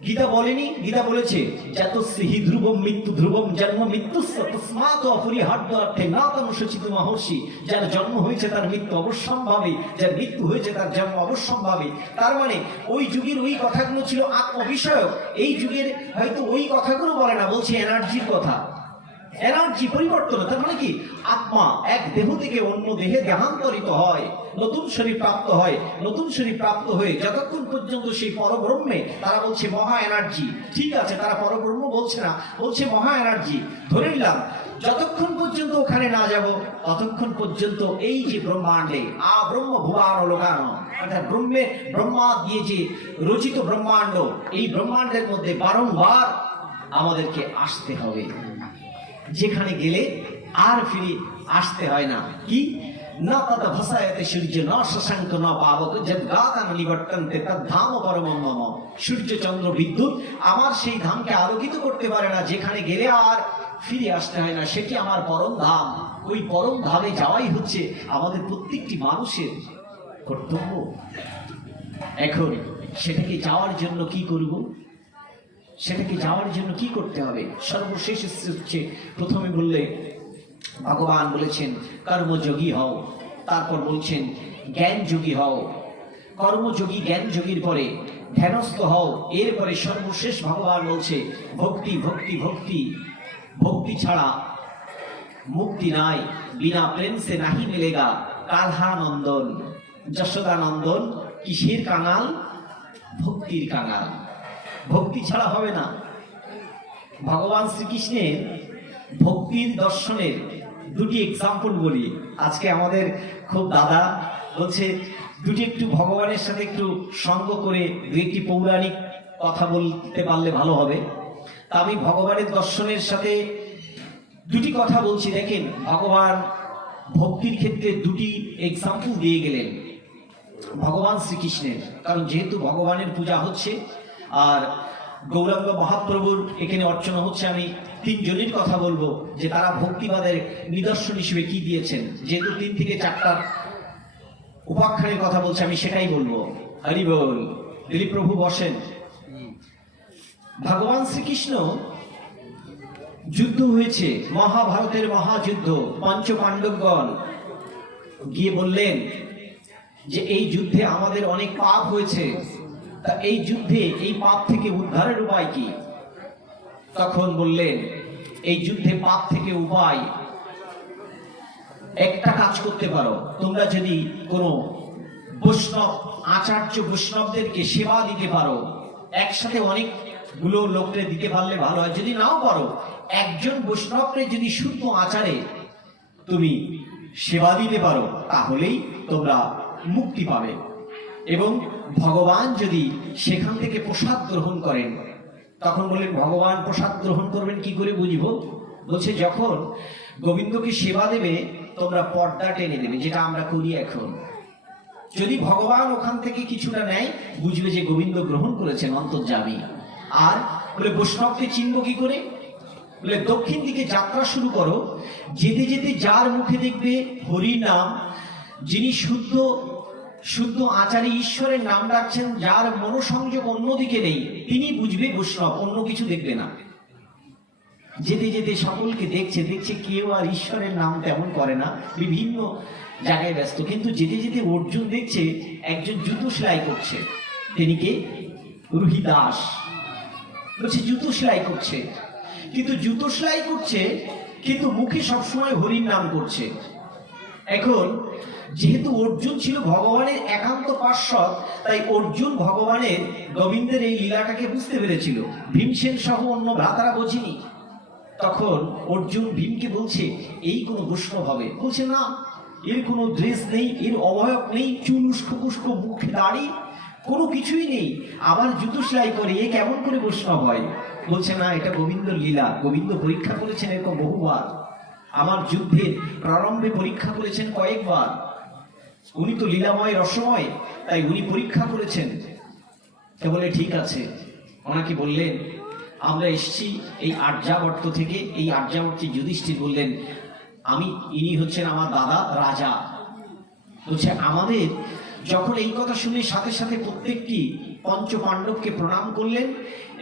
গীতা বলেনি? গীতা বলেছে জাতস্যহি ধ্রুবম মৃত্যু ধ্রুবম জন্ম মৃত্যুস্য তস্মাৎ অপরিহার্য অর্থে না তনুসচিত মহর্ষি। যার জন্ম হয়েছে তার মৃত্যু অবশ্যম্ভাবী, যার মৃত্যু হয়েছে তার জন্ম অবশ্যম্ভাবী। তার মানে ওই যুগের ওই কথাগুলো ছিল আত্মবিষয়ক, এই যুগের হয়তো ওই কথাগুলো বলে না, বলছে এনার্জির কথা। এনার্জি পরিবর্তন, তার মানে কি আত্মা এক দেহ থেকে অন্য দেহে দেহান্তরিত হয়, নতুন শরীর প্রাপ্ত হয়। নতুন শরীর প্রাপ্ত হয়ে যতক্ষণ পর্যন্ত সেই পরব্রহ্মে, তারা বলছে মহা এনার্জি, ঠিক আছে, তারা পরব্রহ্ম বলছে না, বলছে মহা এনার্জি। ধরে নিলাম যতক্ষণ পর্যন্ত ওখানে না যাব ততক্ষণ পর্যন্ত এই যে ব্রহ্মাণ্ডে ব্রহ্ম ভুবান লোকান, অর্থাৎ ব্রহ্মা দিয়ে যে রচিত ব্রহ্মাণ্ড, এই ব্রহ্মাণ্ডের মধ্যে বারংবার আমাদেরকে আসতে হবে, যেখানে গেলে আর ফিরে আসতে হয় না। কি না তত ভাসায়তে সূর্য ন শশাঙ্ক ন পাবক যদ্গাতান নিবর্তন্তে তদ্ধাম পরমম মম। সূর্য চন্দ্র বিদ্যুৎ আমার সেই ধামকে আলোকিত করতে পারে না, যেখানে গেলে আর ফিরে আসতে হয় না, সেটি আমার পরম ধাম। ওই পরম ধামে যাওয়াই হচ্ছে আমাদের প্রত্যেকটি মানুষের কর্তব্য। এখন সেটাকে যাওয়ার জন্য কি করব? সেটাকে যাওয়ার জন্য কি করতে হবে? সর্বশেষ হচ্ছে, প্রথমে বললে ভগবান বলেছেন কর্মযোগী হও, তারপর বলছেন জ্ঞান যোগী হও। কর্মযোগী জ্ঞান যোগীর পরে ধ্যানস্থ হও, এরপরে সর্বশেষ ভগবান বলছে ভক্তি ভক্তি ভক্তি। ভক্তি ছাড়া মুক্তি নাই, বিনা প্রেম সে নাহি মিলেগা কালহানন্দন। যশোদানন্দন কিসের কাঙাল? ভক্তির কাঙাল। ভক্তি ছাড়া হবে না। ভগবান শ্রীকৃষ্ণের ভক্তির দর্শনের দুটি এক্সাম্পল বলি। আজকে আমাদের খুব দাদা বলছে দুটি একটু ভগবানের সাথে একটু সঙ্গ করে দু একটি পৌরাণিক কথা বলতে পারলে ভালো হবে। তা আমি ভগবানের দর্শনের সাথে দুটি কথা বলছি। দেখেন, ভগবান ভক্তির ক্ষেত্রে দুটি এক্সাম্পল দিয়ে গেলেন ভগবান শ্রীকৃষ্ণের, কারণ যেহেতু ভগবানের পূজা হচ্ছে আর গৌরাঙ্গ মহাপ্রভুর এখানে অর্চনা হচ্ছে, আমি তিনজনের কথা বলবো যে তারা ভক্তিবাদের নিদর্শন হিসেবে কি দিয়েছেন। যেহেতু 3 থেকে 4টা উপাখ্যানের কথা বলছে, আমি সেটাই বলবো। হরি বল। দিলীপ প্রভু বসেন। ভগবান শ্রীকৃষ্ণ যুদ্ধ হয়েছে, মহাভারতের মহাযুদ্ধ, পঞ্চ পাণ্ডবগণ গিয়ে বললেন যে এই যুদ্ধে আমাদের অনেক পাপ হয়েছে, তা এই যুদ্ধে এই পাপ থেকে উদ্ধারের উপায় কি? তখন বললেন এই যুদ্ধে পাপ থেকে উপায় একটা কাজ করতে পারো, তোমরা যদি কোনো বৈষ্ণব আচার্য বৈষ্ণবদেরকে সেবা দিতে পারো, একসাথে অনেকগুলো লোককে দিতে পারলে ভালো হয়। যদি নাও পারো, একজন বৈষ্ণবকে যদি শুদ্ধ আচারে তুমি সেবা দিতে পারো, তাহলেই তোমরা মুক্তি পাবে। এবং ভগবান যদি সেখান থেকে প্রসাদ গ্রহণ করেন, তখন বললেন ভগবান প্রসাদ গ্রহণ করবেন কি করে বুঝবো? বলছে যখন গোবিন্দকে সেবা দেবে তোমরা পর্দা টেনে দেবে, যেটা আমরা করি এখন। যদি ভগবান ওখান থেকে কিছুটা নেয়, বুঝবে যে গোবিন্দ গ্রহণ করেছেন, অন্তর্যামী। আর বলে বৈষ্ণবকে চিনব কি করে? বলে দক্ষিণ দিকে যাত্রা শুরু করো, যেতে যেতে যার মুখে দেখবে হরি নাম, যিনি শুদ্ধ শুদ্ধ আচারী ঈশ্বরের নাম রাখছেন, যার মনোসংযোগ অন্যদিকে নেই, তিনি বুঝবে বৈষ্ণব, অন্য কিছু দেখবে না। যেতে যেতে সকলকে দেখছে, কেউ আর ঈশ্বরের নাম তেমন করে না, বিভিন্ন জায়গায় ব্যস্ত। কিন্তু যেতে যেতে অর্জুন দেখছে একজন জুতো সেলাই করছে। তিনি কে? রুহিদাস। বলছে জুতো সেলাই করছে, কিন্তু জুতো সেলাই করছে কিন্তু মুখে সবসময় হরির নাম করছে। এখন যেহেতু অর্জুন ছিল ভগবানের একান্ত পার্শ্বদ, তাই অর্জুন ভগবানের গোবিন্দের এই লীলাটাকে বুঝতে পেরেছিল। ভীমসেন সহ অন্য ভ্রাতারা বোঝেনি। তখন অর্জুন ভীমকে বলছে এই কোন বৈষ্ণব হবে? বলছে না, এর কোনো ড্রেস নেই, এর অবয়ব নেই, চুল উস্কো পুস্কো, মুখে দাড়ি, কোনো কিছুই নেই, আবার জুতো সেলাই করে, এ কেমন করে বৈষ্ণব হয়? বলছে না, এটা গোবিন্দর লীলা। গোবিন্দ পরীক্ষা করেছেন এরকম বহুবার, আমার যুদ্ধের প্রারম্ভে পরীক্ষা করেছেন কয়েকবার। উনি তো লীলাময় রসময়, তাই উনি পরীক্ষা করেছেন। তা বলে ঠিক আছে। ওনাকে বললেন, আমরা এসেছি এই আর্যাবর্ত থেকে। এই আর্যাবর্তে যুধিষ্ঠির বললেন, ইনি হচ্ছেন আমার দাদা রাজা। বলছে আমাদের যখন এই কথা শুনে সাথে সাথে প্রত্যেকটি পঞ্চ পাণ্ডবকে প্রণাম করলেন,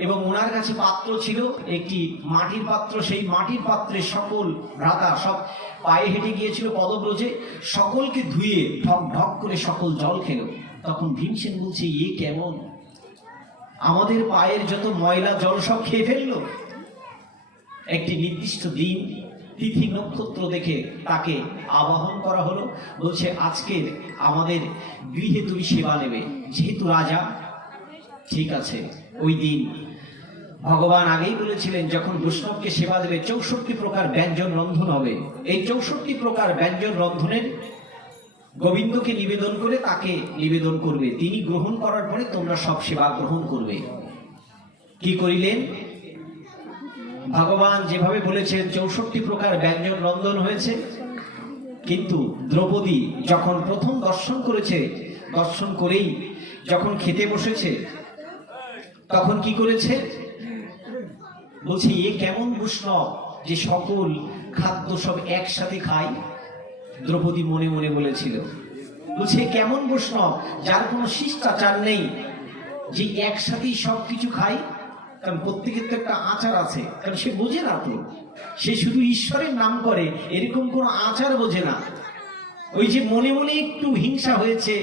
এবং ওনার কাছে পাত্র ছিল একটি মাটির পাত্র। সেই মাটির পাত্রে সকল ভ্রাতা সব পায়ে হেঁটে গিয়েছিল পদব্রজে, সকলকে ধুয়ে ঢক ঢক করে সকল জল খেল। তখন ভীমসেন বলছে, এ কেমন? আমাদের পায়ের যত ময়লা জল সব খেয়ে ফেললো। একটি নির্দিষ্ট দিন তিথি নক্ষত্র দেখে তাকে আবাহন করা হলো। বলছে আজকের আমাদের গৃহে তুমি সেবা নেবে, যেহেতু রাজা। ঠিক আছে। ওই দিন ভগবান আগেই বলেছিলেন, যখন বৈষ্ণবকে সেবা দেবে 64 প্রকার ব্যঞ্জন রন্ধন হবে। এই 64 প্রকার ব্যঞ্জন রন্ধনের গোবিন্দকে নিবেদন করে তাকে নিবেদন করবে, তিনি গ্রহণ করার পরে তোমরা সব সেবা গ্রহণ করবে। কি করিলেন? ভগবান যেভাবে বলেছেন 64 প্রকার ব্যঞ্জন রন্ধন হয়েছে। কিন্তু দ্রৌপদী যখন প্রথম দর্শন করেছে, দর্শন করেই যখন খেতে বসেছে, তখন কি করেছে? বলছে, এ কেমন বৈষ্ণব যে সকল খাদ্য সব একসাথে খায়? দ্রৌপদী মনে মনে বলেছিল। বলছে, কেমন বৈষ্ণব যার কোনো শিষ্টাচার নেই, যে একসাথেই সবকিছু খায়। কারণ প্রত্যেকের তো একটা আচার আছে, কারণ সে বোঝে না তো, সে শুধু ঈশ্বরের নাম করে, এরকম কোনো আচার বোঝে না। ওই যে মনে মনে একটু হিংসা হয়েছে,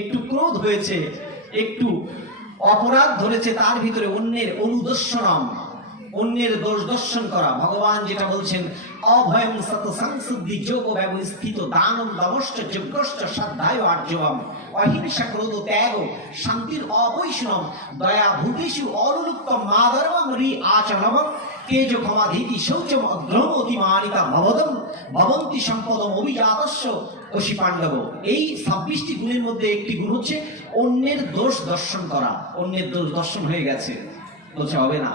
একটু ক্রোধ হয়েছে, একটু অপরাধ ধরেছে, তার ভিতরে অন্যের অনুদর্শনম, অন্যের দোষ দর্শন করা। ভগবান যেটা বলছেন, অভয়ং সত সংশুদ্ধি যোগ ব্যবস্থিত দানম দমশ্চ যজ্ঞশ্চ শ্রদ্ধায় আর্যবম অহিংসা ক্রোধ ত্যাগ শান্তির অবৈষ্ণব দয়া ভূতেষু অলুপ্তম মাধর্মম রি আচরণম তেজ ক্ষমাধীতি শৌচম অগ্রমতি মানিতা ভবদম ভবন্তি সম্পদম অভিজাতস্য অসি পাণ্ডব। এই 26টি গুণের মধ্যে একটি গুণ হচ্ছে অন্যের দোষ দর্শন করা। অন্যের দোষ দর্শন হয়ে গেছে, বলছে হবে না,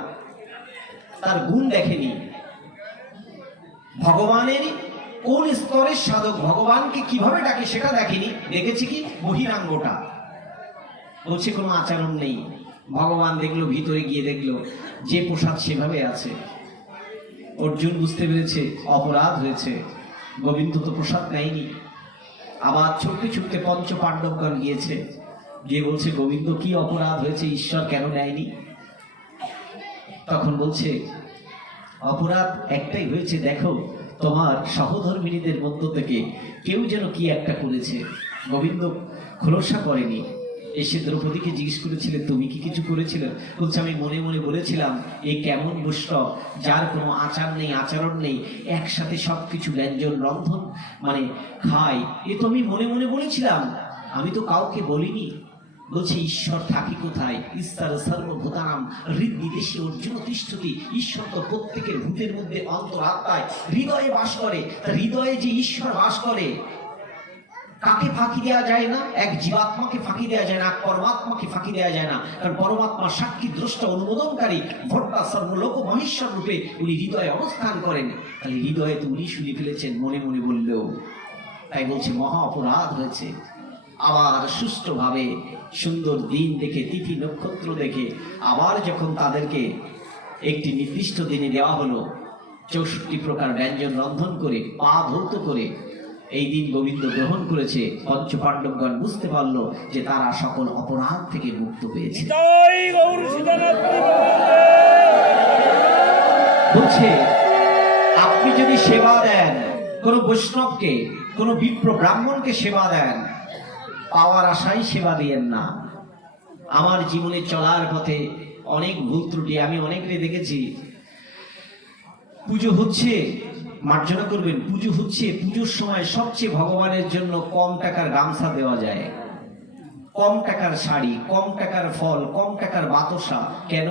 তার গুণ দেখেনি। ভগবানের কোন স্তরের সাধক, ভগবানকে কিভাবে ডাকে সেটা দেখেনি, দেখেছি কি বহিরাঙ্গটা। বলছে কোনো আচরণ নেই। ভগবান দেখলো, ভিতরে গিয়ে দেখলো যে প্রসাদ সেভাবে আছে। অর্জুন বুঝতে পেরেছে অপরাধ হয়েছে, গোবিন্দ তো প্রসাদ নেয়নি। আবার ছুটতে ছুটতে পঞ্চ পাণ্ডবগণ গিয়েছে, গিয়ে বলছে, গোবিন্দ কি অপরাধ হয়েছে, ঈশ্বর কেন নেয়নি? তখন বলছে, অপরাধ একটাই হয়েছে, দেখো তোমার সহধর্মিনীদের মধ্য থেকে কেউ যেন কি একটা করেছে। গোবিন্দ খোলসা করেনি। এসে দ্রৌপদীকে জিজ্ঞেস করেছিলেন, তুমি কি কিছু করেছিলে? বলছে, আমি মনে মনে বলেছিলাম, এই কেমন বৈষ্ণব যার কোনো আচার নেই, আচরণ নেই, একসাথে সবকিছু ব্যঞ্জন রন্ধন মানে খায়, এ তো আমি মনে মনে বলেছিলাম, আমি তো কাউকে বলিনি। বলছে, ঈশ্বর থাকি কোথায়? ঈশ্বর সর্বভূতানাম হৃদ্বিদেশে অর্জুন তিষ্ঠতি। ঈশ্বর তো প্রত্যেকের ভূতের মধ্যে অন্তরাত্মায় হৃদয়ে বাস করে। তা হৃদয়ে যে ঈশ্বর বাস করে, কাকে ফাঁকি দেওয়া যায় না? এক জীবাত্মাকে ফাঁকি দেওয়া যায় না, এক পরমাত্মাকে ফাঁকি দেওয়া যায় না। কারণ পরমাত্মা সাক্ষী দ্রষ্টা অনুমোদনকারী ভোক্তা সর্বলোক মহেশ্বর রূপে উনি হৃদয়ে অবস্থান করেন। তাহলে হৃদয়ে তো উনি শুনে ফেলেছেন, মনে মনে বললেও। তাই বলছে, মহা অপরাধ হয়েছে। আবার সুষ্ঠুভাবে সুন্দর দিন দেখে, তিথি নক্ষত্র দেখে, আবার যখন তাদেরকে একটি নির্দিষ্ট দিনে দেওয়া হলো, 64 প্রকার ব্যঞ্জন রন্ধন করে, পা ধৌত করে এই দিন গোবিন্দ গ্রহণ করেছে। পঞ্চ পাণ্ডবগণ বুঝতে পারলো যে তারা সকল অপরাধ থেকে মুক্ত পেয়েছে। বলছে, আপনি যদি সেবা দেন কোন বৈষ্ণবকে, কোন বিপ্র ব্রাহ্মণকে সেবা দেন, পাওয়ার আশাই সেবা দিয়েন না। আমার জীবনে চলার পথে অনেক ভুল ত্রুটি আমি অনেককে দেখেছি। পুজো হচ্ছে, মার্জনা করবেন, পুজো হচ্ছে, পুজোর সময় সবচেয়ে ভগবানের জন্য কম টাকার গামছা দেওয়া যায়, কম টাকার শাড়ি, কম টাকার ফল, কম টাকার বাতাসা। কেন?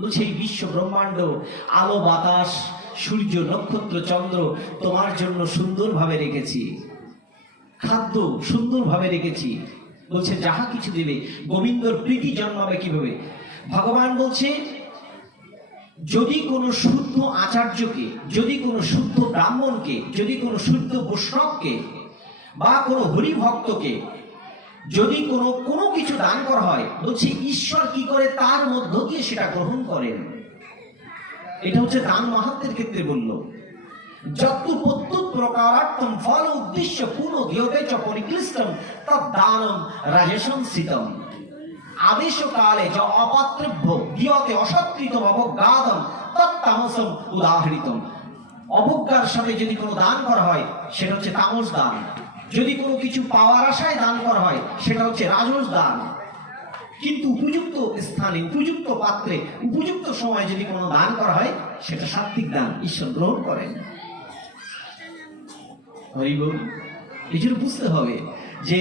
বলছে, এই বিশ্ব ব্রহ্মাণ্ড, আলো বাতাস, সূর্য নক্ষত্র চন্দ্র তোমার জন্য সুন্দরভাবে রেখেছি। খাদ্য সুন্দরভাবে রেখেছি। বলছে যাহা কিছু দেবে গোবিন্দর প্রীতি জন্মাবে কিভাবে? ভগবান বলছে যদি কোনো শুদ্ধ আচার্যকে, যদি কোনো শুদ্ধ ব্রাহ্মণকে, যদি কোনো শুদ্ধ বৈষ্ণবকে বা কোনো হরিভক্তকে যদি কোনো কিছু দান করা হয়, বলছে ঈশ্বর কি করে তার মধ্য দিয়ে সেটা গ্রহণ করেন। এটা হচ্ছে দান মাহাত্ম্যের ক্ষেত্রে বলল। যত্তু প্রত্যুত প্রকারার্থম ফল উদ্দেশ্য পূর্ণ ধিয়তে চ পরিক্লিষ্টম তদ্দানম রাজসংসিতম আদেশ কালে য অপাত্রেভ্য দিয়তে অসৎকৃতম অবজ্ঞাদম তত্তামসম উদাহৃতম। অবজ্ঞার সাথে যদি কোনো দান করা হয় সেটা হচ্ছে তামস দান। যদি কোনো কিছু পাওয়ার আশায় দান করা হয় সেটা হচ্ছে রাজস দান। কিন্তু উপযুক্ত স্থানে, উপযুক্ত পাত্রে, উপযুক্ত সময়ে যদি কোনো দান করা হয় সেটা সাত্বিক দান, ঈশ্বর গ্রহণ করেন। হরি বল। এই জন্য বুঝতে হবে যে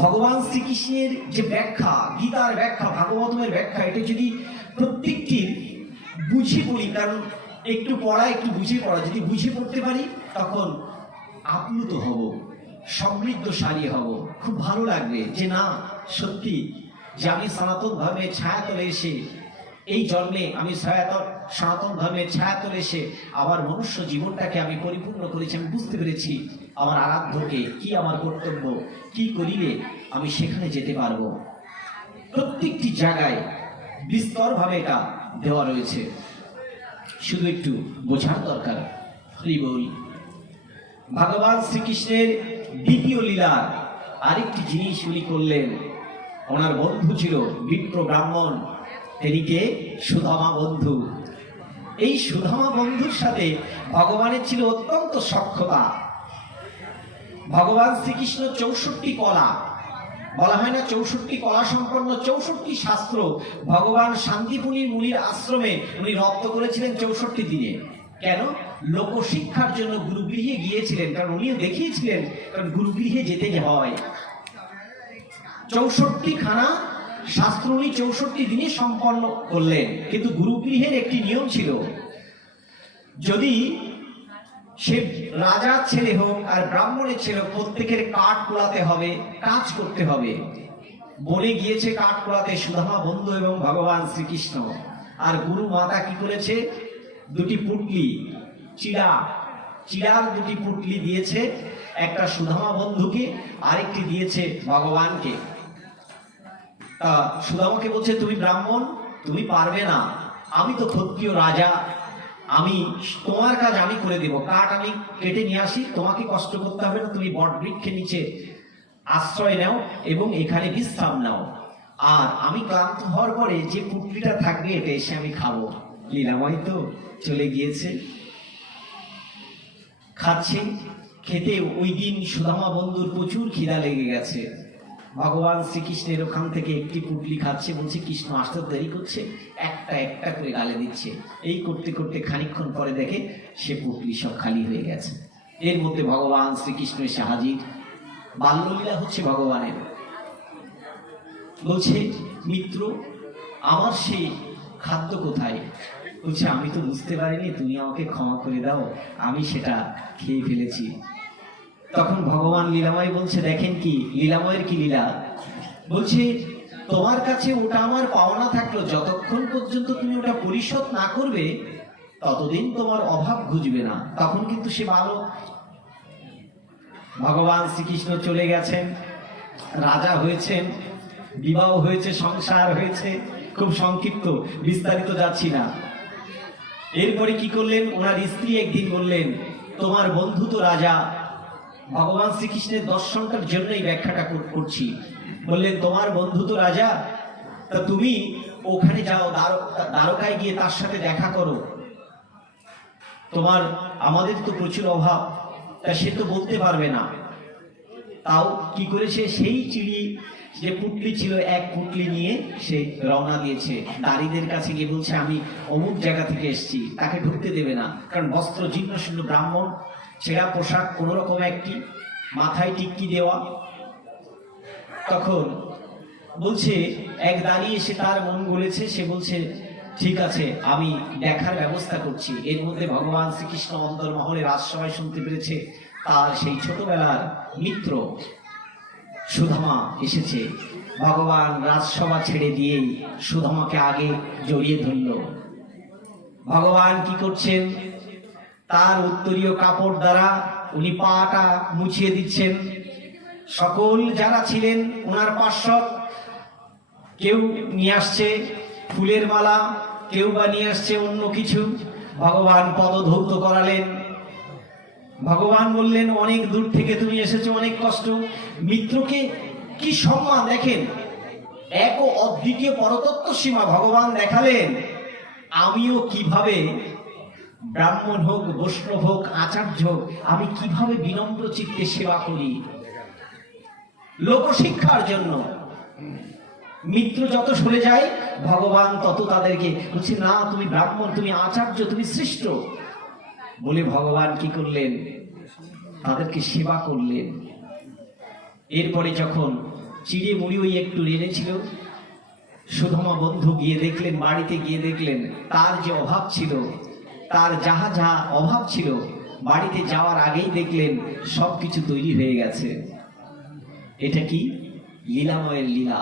ভগবান শ্রীকৃষ্ণের যে ব্যাখ্যা, গীতার ব্যাখ্যা, ভাগবতমের ব্যাখ্যা, এটা যদি প্রত্যেকটির বুঝে পড়ি, কারণ একটু পড়া একটু বুঝে পড়া, যদি বুঝে পড়তে পারি তখন আপ্লুত হব, সমৃদ্ধশালী হব, খুব ভালো লাগবে যে না সত্যি যে আমি সনাতন ধর্মের ছায়াতলে এসে এই জন্মে আমি সনাতন ধর্মের ছায়াতলে এসে আবার মনুষ্য জীবনটাকে আমি পরিপূর্ণ করেছি। আমি বুঝতে পেরেছি আমার আরাধ্যকে কি, আমার কর্তব্য কি করিলে আমি সেখানে যেতে পারবো। প্রত্যেকটি জায়গায় বিস্তরভাবে এটা দেওয়া রয়েছে, শুধু একটু বোঝার দরকার। হরি বল। ভগবান শ্রীকৃষ্ণের দ্বিতীয় লীলার আরেকটি জিনিস উনি করলেন। ওনার বন্ধু ছিল বিপ্র ব্রাহ্মণ, তিনি কে? সুদামা বন্ধু। এই সুদামা বন্ধুর সাথে ভগবানের ছিল অত্যন্ত সখ্যতা। ভগবান শ্রীকৃষ্ণ 64 কলা, বলা হয় না 64 কলা সম্পন্ন 64 শাস্ত্র ভগবান শান্তিপুরীর মুনির আশ্রমে উনি রপ্ত করেছিলেন 64 দিনে। কেন? লোকশিক্ষার জন্য গুরুগৃহে গিয়েছিলেন, কারণ উনিও দেখিয়েছিলেন কারণ গুরুগৃহে যেতে হয়। 64 খানা শাস্ত্র উনি 64 দিনে সম্পন্ন করলেন। কিন্তু গুরুগৃহের একটি নিয়ম ছিল, যদি সে রাজার ছেলে হোক আর ব্রাহ্মণের ছেলে হোক, প্রত্যেকের কাঠ পোড়াতে হবে, কাজ করতে হবে। বনে গিয়েছে কাঠ পোড়াতে সুদামা বন্ধু এবং ভগবান শ্রীকৃষ্ণ। আর গুরু মাতা কি করেছে? দুটি পুটলি, চিড়ার দুটি পুটলি দিয়েছে, একটা সুদামা বন্ধুকে আরেকটি দিয়েছে ভগবানকে। সুদামাকে বলছে তুমি ব্রাহ্মণ, তুমি পারবে না, আমি তো ক্ষত্রিয় রাজা, আমি তোমার কাজ আমি করে দেব, কাঠ আমি কেটে নিয়ে আসি, তোমাকে কষ্ট করতে হবে না, তুমি বট বৃক্ষের নিচে আশ্রয় নাও এবং এখানে বিশ্রাম নাও, আর আমি ক্লান্ত হওয়ার পরে যে পুটলিটা থাকবে এটা এসে আমি খাবো। লীলাময় তো চলে গিয়েছে, খাচ্ছে। খেতে ওই দিন সুদামা বন্ধুর প্রচুর খিদা লেগে গেছে। ভগবান শ্রীকৃষ্ণের ওখান থেকে একটি পুটলি খাচ্ছে, বলছে কৃষ্ণ আসতে দেরি করছে, একটা একটা করে গালে দিচ্ছে। এই করতে করতে খানিকক্ষণ পরে দেখে সে পুটলি সব খালি হয়ে গেছে। এর মধ্যে ভগবান শ্রীকৃষ্ণ এসে হাজির। বাল্যলীলা হচ্ছে ভগবানের। বলছে মিত্র, আমার সেই খাদ্য কোথায়? বলছে আমি তো বুঝতে পারিনি, তুমি আমাকে ক্ষমা করে দাও, আমি সেটা খেয়ে ফেলেছি। তখন ভগবান লীলাময় বলছে দেখেন কি লীলাময়ের কি লীলা। বলছে তোমার কাছে ওটা আমার পাওনা থাকলো, যতক্ষণ পর্যন্ত তুমি ওটা পরিশোধ না করবে ততদিন তোমার অভাব ঘুচবে না। তখন কিন্তু সে ভালো। ভগবান শ্রীকৃষ্ণ চলে গেছেন, রাজা হয়েছেন, বিবাহ হয়েছে, সংসার হয়েছে, খুব সংক্ষিপ্ত, বিস্তারিত যাচ্ছি না। এরপরে কি করলেন? ওনার স্ত্রী একদিন বললেন তোমার বন্ধু তো রাজা। ভগবান শ্রীকৃষ্ণের দর্শনটার জন্য এই ব্যাখ্যাটা করছি। বললেন তোমার বন্ধু তো রাজা, তা তুমি ওখানে যাও, দ্বারকায় গিয়ে তার সাথে দেখা করো। আমাদের তো প্রচুর অভাব, তা সে তো বলতে পারবে না। তাও কি করেছে? সেই চিড়ি যে পুটলি ছিল, এক পুটলি নিয়ে সে রওনা দিয়েছে। নারীদের কাছে গিয়ে বলছে আমি অমুক জায়গা থেকে এসেছি। তাকে ঢুকতে দেবে না, কারণ বস্ত্র জীর্ণ শীর্ণ ব্রাহ্মণ, ছেঁড়া পোশাক, কোন রকম একটি, মাথায় টিক্কি দেওয়া। তখন বলছে এক দাঁড়িয়ে এসে তার মন গলেছে, সে বলছে ঠিক আছে আমি দেখার ব্যবস্থা করছি। এর মধ্যে ভগবান শ্রীকৃষ্ণ অন্তর্মহলে রাজসভায় শুনতে পেরেছে তার সেই ছোটবেলার মিত্র সুদামা এসেছে। ভগবান রাজসভা ছেড়ে দিয়েই সুদামাকে আগে জড়িয়ে ধরল। ভগবান কি করছেন, তার উত্তরীয় কাপড় দ্বারা উনি পাটা মুছিয়ে দিচ্ছেন। সকল যারা ছিলেন ওনার পার্শ্বদ, কেউ নিয়ে আসছে ফুলের মালা, কেউ বা নিয়ে আসছে অন্য কিছু। ভগবান পদধৌত করালেন। ভগবান বললেন, অনেক দূর থেকে তুমি এসেছো, অনেক কষ্ট। মিত্রকে কি সম্মান দেখেন, এক ও অদ্বিতীয় পরতত্ত্ব সীমা ভগবান দেখালেন। আমিও কিভাবে ব্রাহ্মণ হোক, বৈষ্ণব হোক, আচার্য হোক, আমি কিভাবে বিনম্র চিত্তে সেবা করি লোকশিক্ষার জন্য। মিত্র যত সরে যায়, ভগবান তত তাদেরকে বলছে, না তুমি ব্রাহ্মণ, তুমি আচার্য, তুমি শ্রেষ্ঠ বলে ভগবান কি করলেন, তাদেরকে সেবা করলেন। এরপরে যখন চিড়ে মুড়ি ওই একটু রেঁধেছিল, সুদামা বন্ধু গিয়ে দেখলেন, বাড়িতে গিয়ে দেখলেন তার যে অভাব ছিল, তার যাহা যাহা অভাব ছিল, বাড়িতে যাওয়ার আগেই দেখলেন সবকিছু তৈরি হয়ে গেছে। এটা কি লীলাময়ের লীলা।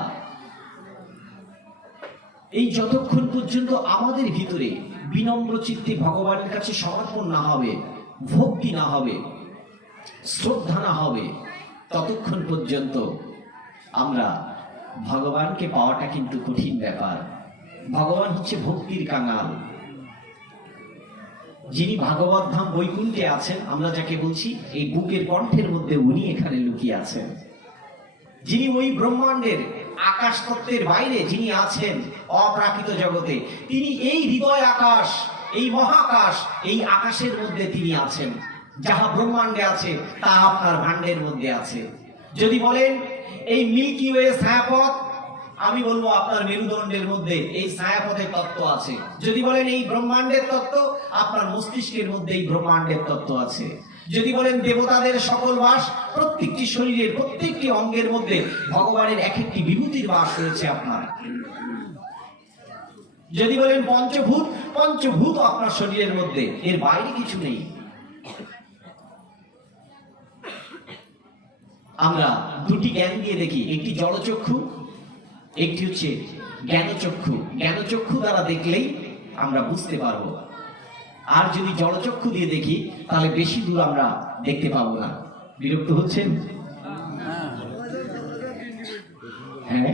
এই যতক্ষণ পর্যন্ত আমাদের ভিতরে বিনম্র চিত্তে ভগবানের কাছে সমর্পণ না হবে, ভক্তি না হবে, শ্রদ্ধা না হবে, ততক্ষণ পর্যন্ত আমরা ভগবানকে পাওয়াটা কিন্তু কঠিন ব্যাপার। ভগবান হচ্ছে ভক্তির কাঙাল। যিনি ভাগবত ধাম বৈকুণ্ঠে আছেন, আমরা যাকে বলছি এই বুকের কণ্ঠের মধ্যে, উনি এখানে লুকিয়ে আছেন। যিনি ওই ব্রহ্মাণ্ডের আকাশ তত্ত্বের বাইরে যিনি আছেন অপ্রাকৃত জগতে, তিনি এই হৃদয় আকাশ, এই মহাকাশ, এই আকাশের মধ্যে তিনি আছেন। যাহা ব্রহ্মাণ্ডে আছে তা আপনার ভাণ্ডের মধ্যে আছে। যদি বলেন এই মিল্কি ওয়ে ছায়াপথ, আমি বলবো আপনার মেরুদণ্ডের মধ্যে এই ছায়াপথের তত্ত্ব আছে। যদি বলেন এই ব্রহ্মাণ্ডের তত্ত্ব, আপনার মস্তিষ্কের মধ্যে এই ব্রহ্মাণ্ডের তত্ত্ব আছে। যদি বলেন দেবতাদের সকল বাস, প্রত্যেকটি শরীরের প্রত্যেকটি অঙ্গের মধ্যে ভগবানের এক একটি বিভূতির বাস রয়েছে আপনার। যদি বলেন পঞ্চভূত, পঞ্চভূত আপনার শরীরের মধ্যে, এর বাইরে কিছু নেই। আমরা দুটি জ্ঞান দিয়ে দেখি, একটি জড়চক্ষু, একটি হচ্ছে জ্ঞানচক্ষু। জ্ঞানচক্ষু দ্বারা দেখলেই আমরা বুঝতে পারবো। আর যদি জড়চক্ষু দিয়ে দেখি তাহলে বেশি দূর আমরা দেখতে পাবো না। বিরক্ত হচ্ছেন? হ্যাঁ,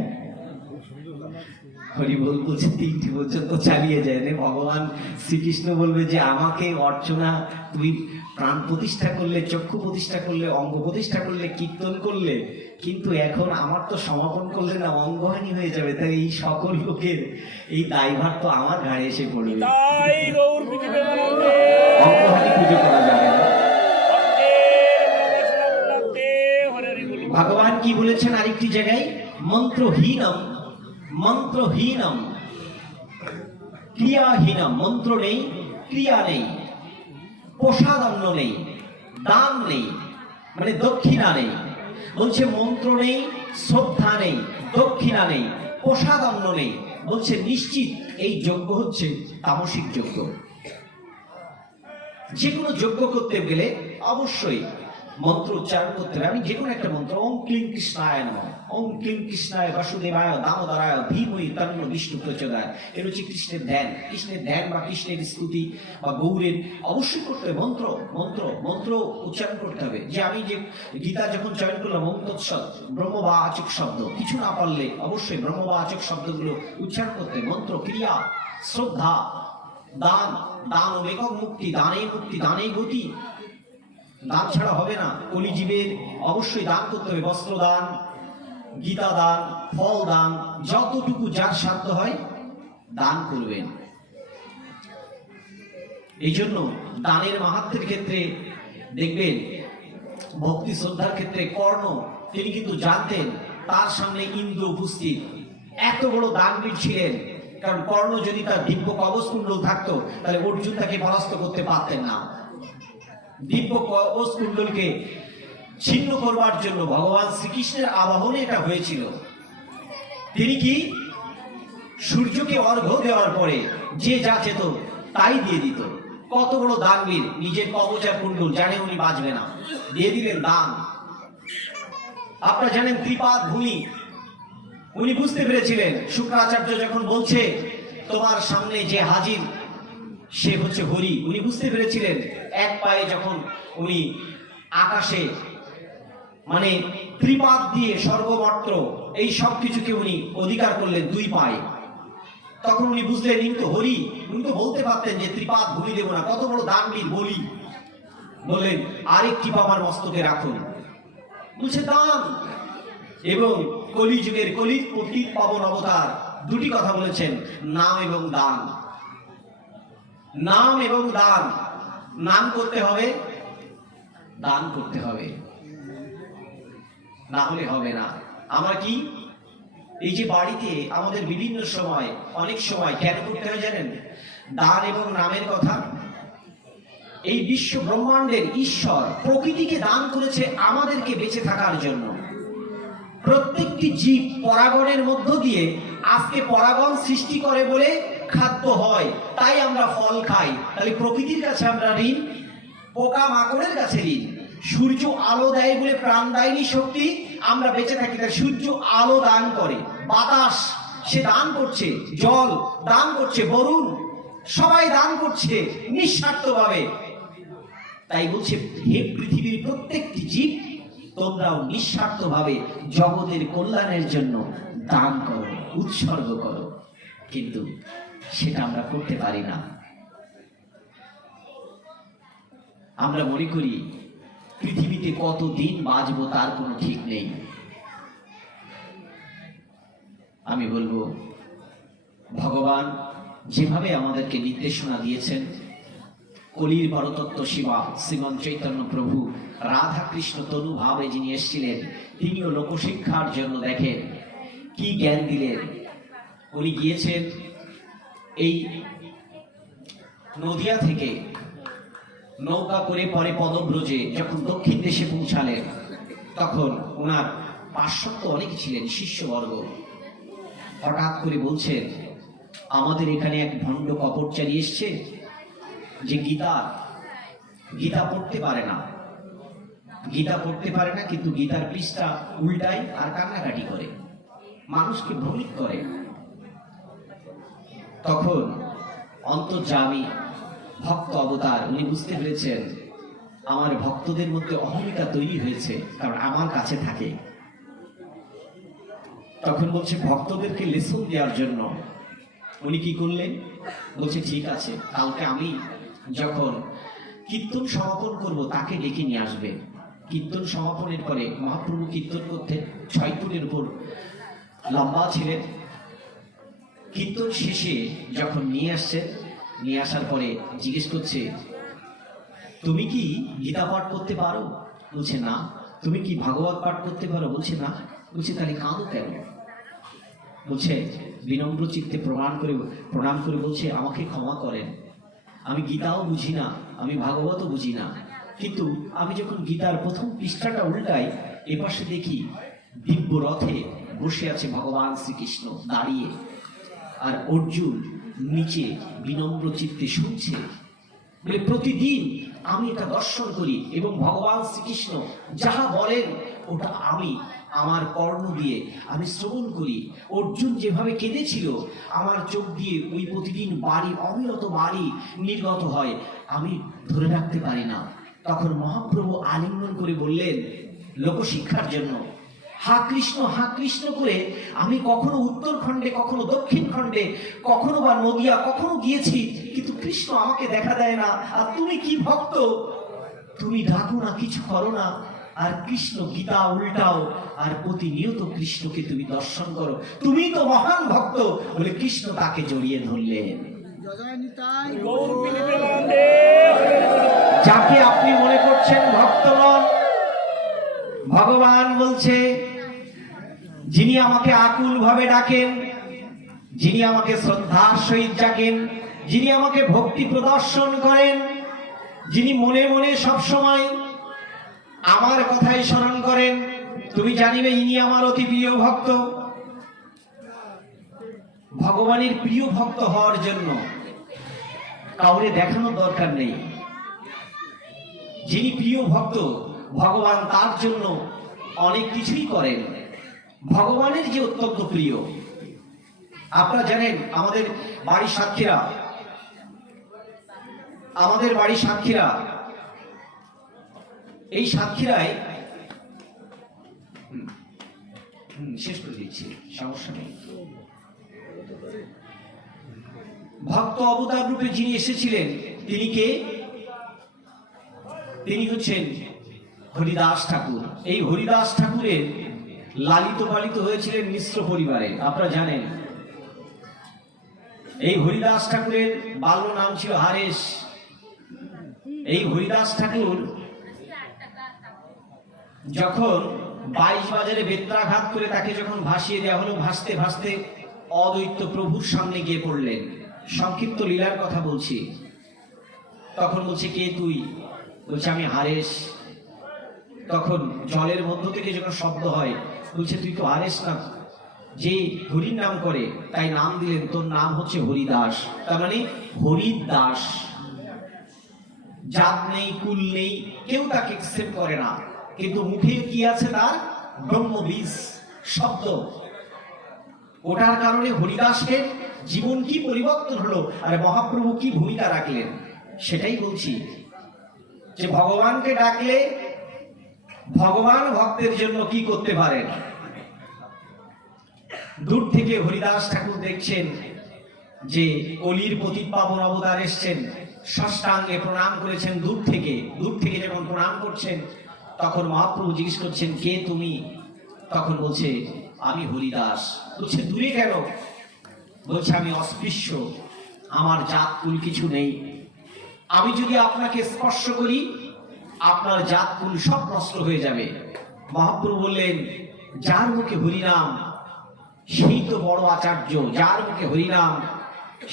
হরি বল বলছে 3টি পর্যন্ত চালিয়ে যায় রে। ভগবান শ্রীকৃষ্ণ বলবে যে আমাকে অর্চনা, তুই প্রাণ প্রতিষ্ঠা করলে, চক্ষু প্রতিষ্ঠা করলে, অঙ্গ প্রতিষ্ঠা করলে, কীর্তন করলে, কিন্তু এখন আমার তো সমাপন করলে না, অঙ্গহানি হয়ে যাবে। তাই এই সকল লোকের এই দায়ভার তো আমার ঘাড়ে এসে পড়বে। অঙ্গহানি পুজো করা যাবে না। ভগবান কি বলেছেন আরেকটি জায়গায়, মন্ত্রহীনম, মন্ত্রহীনম ক্রিয়াহীনম। মন্ত্র নেই, ক্রিয়া নেই, প্রসাদান্ন নেই, দান নেই, মানে দক্ষিণা নেই। বলছে মন্ত্র নেই, শ্রদ্ধা নেই, দক্ষিণা নেই, প্রসাদান্ন নেই। বলছে নিশ্চিত এই যজ্ঞ হচ্ছে তামসিক যজ্ঞ। যে কোনো যজ্ঞ করতে গেলে অবশ্যই মন্ত্র উচ্চারণ করতে হবে। আমি যে কোনো একটা মন্ত্র, ওম ক্লিং কৃষ্ণায় নমঃ, ওম ক্লিং কৃষ্ণায় বাসুদেবায় দামোদরায় ধীমহি তন্নো বিষ্ণু প্রচোদয়াৎ। এর হচ্ছে কৃষ্ণের ধ্যান। কৃষ্ণের ধ্যান বা কৃষ্ণের স্তুতি বা গৌরের অবশ্যই করতে হবে। মন্ত্র মন্ত্র মন্ত্র উচ্চারণ করতে হবে। যে আমি যে গীতা যখন চয়ন করলাম, ওম তৎসৎ, ব্রহ্মবাচক শব্দ, কিছু না পারলে অবশ্যই ব্রহ্মবাচক শব্দগুলো উচ্চারণ করতে। মন্ত্র, ক্রিয়া, শ্রদ্ধা, দান। দান ও একক মুক্তি, দানে মুক্তি, দানে গতি। দান ছাড়া হবে না। কলিজীবের অবশ্যই দান করতে হবে। বস্ত্র দান, গীতা দান, ফল দান, যতটুকু যার সাধ্য হয় দান করবেন। এই জন্য দানের মাহাত্ম্যের ক্ষেত্রে দেখবেন, ভক্তি শ্রদ্ধার ক্ষেত্রে কর্ণ তিনি কিন্তু জানতেন তার সামনে ইন্দ্র উপস্থিত। এত বড় দানবীর ছিলেন, কারণ কর্ণ যদি তার দিব্য কবচকুণ্ডল থাকতো তাহলে অর্জুন তাকে পরাস্ত করতে পারতেন না। দিব্য কবচকুণ্ডলকে ছিন্ন করবার জন্য ভগবান শ্রীকৃষ্ণের আবাহনে এটা হয়েছিল। তিনি কি সূর্যকে অর্ঘ্য দেওয়ার পরে যে যা চেত তাই দিয়ে দিত। কত বড় দানবীর, নিজের কবচ আর কুণ্ডল জানে উনি বাঁচবে না, দিয়ে দিলেন দান। আপনারা জানেন ত্রিপাদ ভূমি, উনি বুঝতে পেরেছিলেন শুক্রাচার্য যখন বলছে তোমার সামনে যে হাজির সে হচ্ছে হরি, উনি বুঝতে পেরেছিলেন এক পায়ে যখন উনি আকাশে মানে ত্রিপাদ দিয়ে সর্বমাত্র এই সব কিছুকে উনি অধিকার করলেন দুই পায়ে, তখন উনি বুঝলেন ইনি তো হরি। উনি তো বলতে পারতেন যে ত্রিপাদ ভূমি দেব না, কত বড় দানবীর বলি, বললেন আরেকটি বাবার মস্তকে রাখুন, বলছে দান। এবং কলিযুগের কলিত পতিত পাবন অবতার দুটি কথা বলেছেন, নাম এবং দান। নাম এবং দান, নাম করতে হবে, দান করতে হবে, না হলে হবে না। আমরা কি এই যে বাড়িতে আমাদের বিভিন্ন সময় অনেক সময় কেন করতে হয় জানেন? দান এবং নামের কথা। এই বিশ্ব ব্রহ্মাণ্ডের ঈশ্বর প্রকৃতিকে দান করেছে আমাদেরকে বেঁচে থাকার জন্য। প্রত্যেকটি জীব পরাগণের মধ্য দিয়ে আজকে পরাগণ সৃষ্টি করে বলে খাদ্য হয়, তাই আমরা ফল খাই। তাহলে প্রকৃতির কাছে আমরা ঋণ, পোকা মাকড়ের কাছে ঋণ। সূর্য আলো দেয় বলে প্রাণদায়িনী শক্তি আমরা বেঁচে থাকি, তাই সূর্য আলো দান করে, বাতাস সে দান করছে, জল দান করছে, বরুণ সবাই দান করছে নিঃস্বার্থভাবে। তাই বলছে হে পৃথিবীর প্রত্যেকটি জীব তোমরাও নিঃস্বার্থভাবে জগতের কল্যাণের জন্য দান করো, উৎসর্গ করো। কিন্তু সেটা আমরা করতে পারি না। আমরা মনে করি পৃথিবীতে কত দিন বাঁচবো তার কোনো ঠিক নেই। আমি বলবো ভগবান যেভাবে আমাদেরকে নির্দেশনা দিয়েছেন, কলির পরতত্ত্ব শিবা শ্রীমন চৈতন্য প্রভু রাধা কৃষ্ণ তনু ভাবে যিনি এসেছিলেন, তিনিও লোকশিক্ষার জন্য দেখেন কি জ্ঞান দিলেন। উনি গিয়েছেন এই নদিয়া থেকে নৌকা করে পরে পদব্রজে যখন দক্ষিণ দেশে পৌঁছালেন, তখন ওনার পার্শ্বত্য অনেক ছিলেন শিষ্যবর্গ। হঠাৎ করে বলছেন আমাদের এখানে এক ভণ্ড কপটচারী এসছে যে গীতা পড়তে পারে না, কিন্তু গীতার পৃষ্ঠা উল্টায় আর কান্নাকাটি করে, মানুষকে ভ্রমিত করে। তখন অন্তর্যামী ভক্ত অবতার উনি বুঝতে পেরেছেন আমার ভক্তদের মধ্যে অহমিকা তৈরি হয়েছে, কারণ আমার কাছে থাকে। তখন বলছে ভক্তদেরকে লেসন দেওয়ার জন্য উনি কি করলেন, বলছে ঠিক আছে কালকে আমি যখন কীর্তন সমাপন করব তাকে ডেকে নিয়ে আসবে। কীর্তন সমাপনের পরে মহাপ্রভু কীর্তন করতে 6 ফুটের উপর লম্বা ছিলেন। কীর্তন শেষে যখন নিয়ে আসার পরে জিজ্ঞেস করছে তুমি কি গীতা পাঠ করতে পারো? বলছে না। তুমি কি ভাগবত পাঠ করতে পারো? বলছে না। বলছে তাহলে কাঁদো কেন? বলছে বিনম্র চিত্তে প্রণাম করে বলছে আমাকে ক্ষমা করেন, আমি গীতাও বুঝি না, আমি ভাগবতও বুঝি না, কিন্তু আমি যখন গীতার প্রথম পৃষ্ঠাটা উল্টাই এপাশে দেখি দিব্য রথে বসে আছে ভগবান শ্রীকৃষ্ণ দাঁড়িয়ে, আর অর্জুন নিচে বিনম্র চিত্তে শুনছে। বলে প্রতিদিন আমি এটা দর্শন করি এবং ভগবান শ্রীকৃষ্ণ যাহা বলেন ওটা আমি আমার কর্ণ দিয়ে আমি শ্রবণ করি। অর্জুন যেভাবে কেঁদেছিল আমার চোখ দিয়ে ওই প্রতিদিন বাড়ি অবিরত বাড়ি নির্গত হয়, আমি ধরে রাখতে পারি না। তখন মহাপ্রভু আলিঙ্গন করে বললেন লোকশিক্ষার জন্য, হা কৃষ্ণ করে আমি কখনো উত্তরখণ্ডে, কখনো দক্ষিণ খণ্ডে, কখনো বা নদিয়া, কখনো গিয়েছি, কিন্তু কৃষ্ণ আমাকে দেখা দেয় না। আর তুমি কি ভক্ত, তুমি ডাকো না, কিছু করো না, আর কৃষ্ণ গীতা উল্টাও আর প্রতিনিয়ত কৃষ্ণকে তুমি দর্শন করো, তুমি তো মহান ভক্ত। বলে কৃষ্ণ তাকে জড়িয়ে ধরলেন। যাকে আপনি মনে করছেন ভক্ত নন, ভগবান বলছে যিনি আমাকে আকুল ভাবে ডাকেন, যিনি আমাকে শ্রদ্ধার সহিত ডাকেন, যিনি আমাকে ভক্তি প্রদর্শন করেন, যিনি মনে মনে সবসময় আমার কথাই স্মরণ করেন, তুমি জানিবে ইনি আমার অতি প্রিয় ভক্ত। ভগবানের প্রিয় ভক্ত হওয়ার জন্য কাউরে দেখানোর দরকার নেই। যিনি প্রিয় ভক্ত, ভগবান তার জন্য অনেক কিছুই করেন। ভগবানের যে অত্যন্ত প্রিয়, আপনারা জানেন আমাদের বাড়ির সাক্ষীরা, এই সাক্ষীরাই শেষ করে দিচ্ছি, সমস্যা নেই। ভক্ত অবতার রূপে যিনি এসেছিলেন তিনি কে? তিনি হচ্ছেন হরিদাস ঠাকুর। এই হরিদাস ঠাকুরের লালিত পালিত হয়েছিলেন মিশ্র পরিবারে, আপনারা জানেন। এই হরিদাস ঠাকুরের বাল্য নাম ছিল হারেশ। এই হরিদাস ঠাকুর যখন 22 বাজারে বেত্রাঘাত করে তাকে যখন ভাসিয়ে দেওয়া হলো, ভাসতে ভাসতে অদ্বৈত প্রভুর সামনে গিয়ে পড়লেন। সংক্ষিপ্ত লীলার কথা বলছি। তখন বলছে, কে তুই? বলছে, আমি হারেশ। তখন জলের মধ্য থেকে যখন শব্দ হয়, বলছে, তুই তো হারেশ না, যে হরির নাম করে তাই নাম দিলেন, তোর নাম হচ্ছে হরিদাস। তার মানে হরিদাস। জাত নেই, কুল নেই, কেউ তাকে একসেপ্ট করে না, কিন্তু মুখে কি আছে তার? ব্রহ্মবীজ শব্দ। ওটার কারণে হরিদাসের জীবন কি পরিবর্তন হলো, আর মহাপ্রভু কি ভূমিকা রাখলেন সেটাই বলছি। যে ভগবানকে ডাকলে ভগবান ভক্তের জন্য কি করতে পারেন। দূর থেকে হরিদাস ঠাকুর দেখছেন যে কলির পতিত পাবন অবতার এসছেন, ষষ্ঠাঙ্গে প্রণাম করেছেন। দূর থেকে যখন প্রণাম করছেন, তখন মহাপ্রভু জিজ্ঞেস করছেন, কে তুমি? তখন বলছে, আমি হরিদাস। বলছে, দূরে কেন? বলছে, আমি অস্পৃশ্য, আমার জাত কুল কিছু নেই। আমি যদি আপনাকে স্পর্শ করি, আপনার জাত কুল সব নষ্ট হয়ে যাবে। মহাপ্রভু বললেন, যার মুখে হরিনাম সেই তো বড় আচার্য, যার মুখে হরিনাম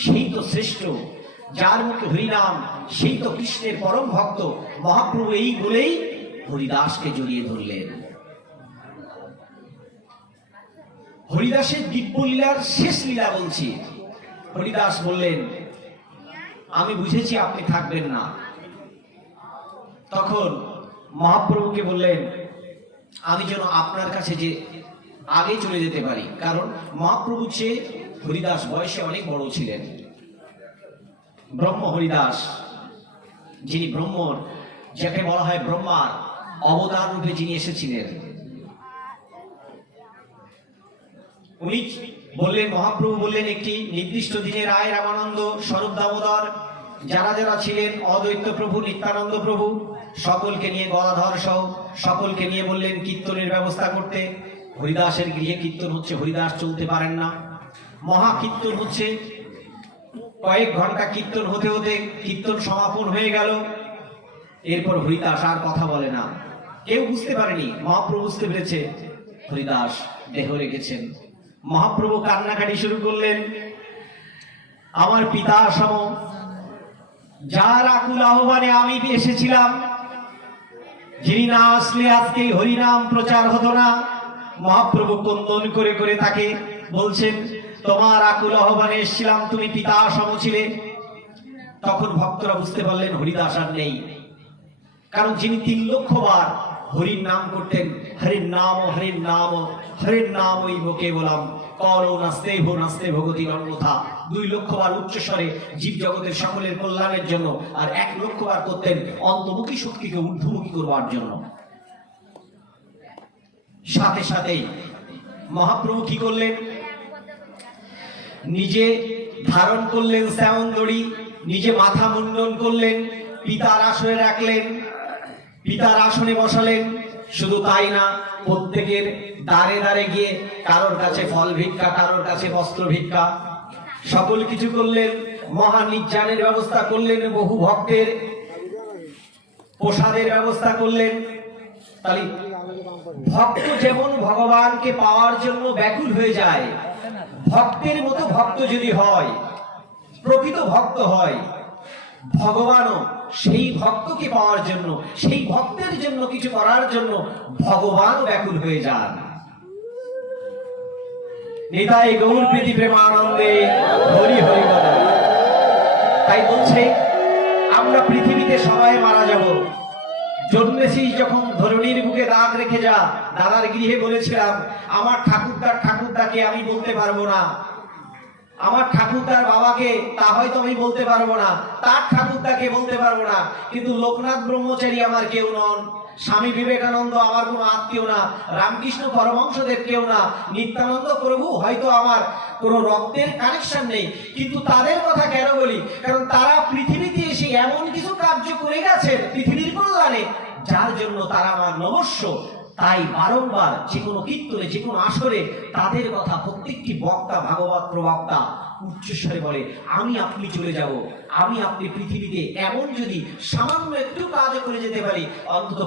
সেই তো শ্রেষ্ঠ, যার মুখে হরিনাম সেই তো কৃষ্ণের পরম ভক্ত। মহাপ্রভু এই বলেই হরিদাসকে জড়িয়ে ধরলেন। হরিদাসের দিব্য লীলার শেষ লীলা বলছি। হরিদাস বললেন, আমি বুঝেছি আপনি থাকবেন না। তখন মহাপ্রভুকে বললেন, আমি যেন আপনার কাছে যে আগে চলে যেতে পারি, কারণ মহাপ্রভু চেয়ে হরিদাস বয়সে অনেক বড় ছিলেন। ব্রহ্ম হরিদাস, যিনি ব্রহ্মর, যাকে বলা হয় ব্রহ্মার অবতার রূপে যিনি এসেছিলেন, উনি বললেন, মহাপ্রভু বললেন, একটি নির্দিষ্ট দিনে রায় রামানন্দ, স্বরূপ দামোদর, যারা যারা ছিলেন, অদ্বৈত প্রভু, নিত্যানন্দ প্রভু, সকলকে নিয়ে, গদাধর সহ সকলকে নিয়ে বললেন কীর্তনের ব্যবস্থা করতে। হরিদাসের গৃহে কীর্তন হচ্ছে, হরিদাস চলতে পারেন না। মহা কীর্তন হচ্ছে, কয়েক ঘন্টা কীর্তন হতে হতে কীর্তন সমাপন হয়ে গেল। এরপর হরিদাস আর কথা বলে না। কেউ বুঝতে পারেনি, মহাপ্রভু বুঝতে পেরেছে হরিদাস দেহ রেখেছেন। মহাপ্রভু কান্নাকাটি শুরু করলেন, আমার পিতা সম, যার আকুল আহ্বানে আমি এসেছিলাম, যিনি না আসলে আজকে হরিনাম প্রচার হতো না। মহাপ্রভু ক্রন্দন করে করে তাকে বলছেন, তোমার আকুল আহ্বানে এসেছিলাম, তুমি পিতা সম ছিলে। তখন ভক্তরা বুঝতে পারলেন হরিদাস আর নেই, কারণ যিনি 3 লক্ষ বার হরির নাম করতেন, হরির নাম হরির নাম হরির নাম ওই বকে বলাম কর নাস্তে ভগতি অন্যথা। 2 লক্ষ বার উচ্চস্বরে জীব জগতের সকলের কল্যাণের জন্য, আর 1 লক্ষ বার করতেন অন্তর্মুখী শক্তিকে ঊর্ধ্বমুখী করবার জন্য। সাথে সাথেই মহাপ্রভু কি করলেন, নিজে ধারণ করলেন শ্যামন দড়ি, নিজে মাথা মুন্ডন করলেন, পিতার আসনে রাখলেন, পিতার আসনে বসালেন। শুধু তাই না, প্রত্যেকের দ্বারে দ্বারে গিয়ে কারোর কাছে ফল ভিক্ষা, কারোর কাছে বস্ত্র ভিক্ষা, সকল কিছু করলেন। মহানির্জানের ব্যবস্থা করলেন, বহু ভক্তের প্রসাদের ব্যবস্থা করলেন। তাহলে ভক্ত যেমন ভগবানকে পাওয়ার জন্য ব্যাকুল হয়ে যায়, ভক্তের মতো ভক্ত যদি হয়, প্রকৃত ভক্ত হয়, ভগবানও সেই ভক্তকে পাওয়ার জন্য, সেই ভক্তের জন্য কিছু করার জন্য ভগবান ব্যাকুল হয়ে যান। নিতাই গৌর প্রীতি প্রেমানন্দে হরি হরি বল। তাই বলছে আমরা পৃথিবীতে সবাই মারা যাব, জন্মেছিস যখন ধরণীর বুকে দাগ রেখে যা। দাদার গৃহে বলেছিলাম আমার ঠাকুরদাকে আমি বলতে পারবো না, আমার ঠাকুরদার বাবাকে তা হয়তো আমি বলতে পারবো না, তার ঠাকুরদাকে বলতে পারবো না, কিন্তু লোকনাথ ব্রহ্মচারী আমার কেউ নন, স্বামী বিবেকানন্দ আমার কোনো আত্মীয় না, রামকৃষ্ণ পরমহংসদেব কেউ না, নিত্যানন্দ প্রভু হয়তো আমার কোনো রক্তের কানেকশন নেই, কিন্তু তাদের কথা কেন বলি? কারণ তারা পৃথিবীতে এসে এমন কিছু কার্য করে গেছেন পৃথিবীর কল্যাণে, যার জন্য তারা আমার নমস্য। তাই বারংবার যে কোনো কীর্তনে, যে কোনো আসরে তাদের কথা প্রত্যেকটি বক্তা, ভাগবত প্রবক্তা উচ্চস্বরে বলে আমি আপনি চলে যাব, আমি আপনি পৃথিবীতে এমন যদি সামান্য একটু কাজ করে যেতে পারি, অন্তত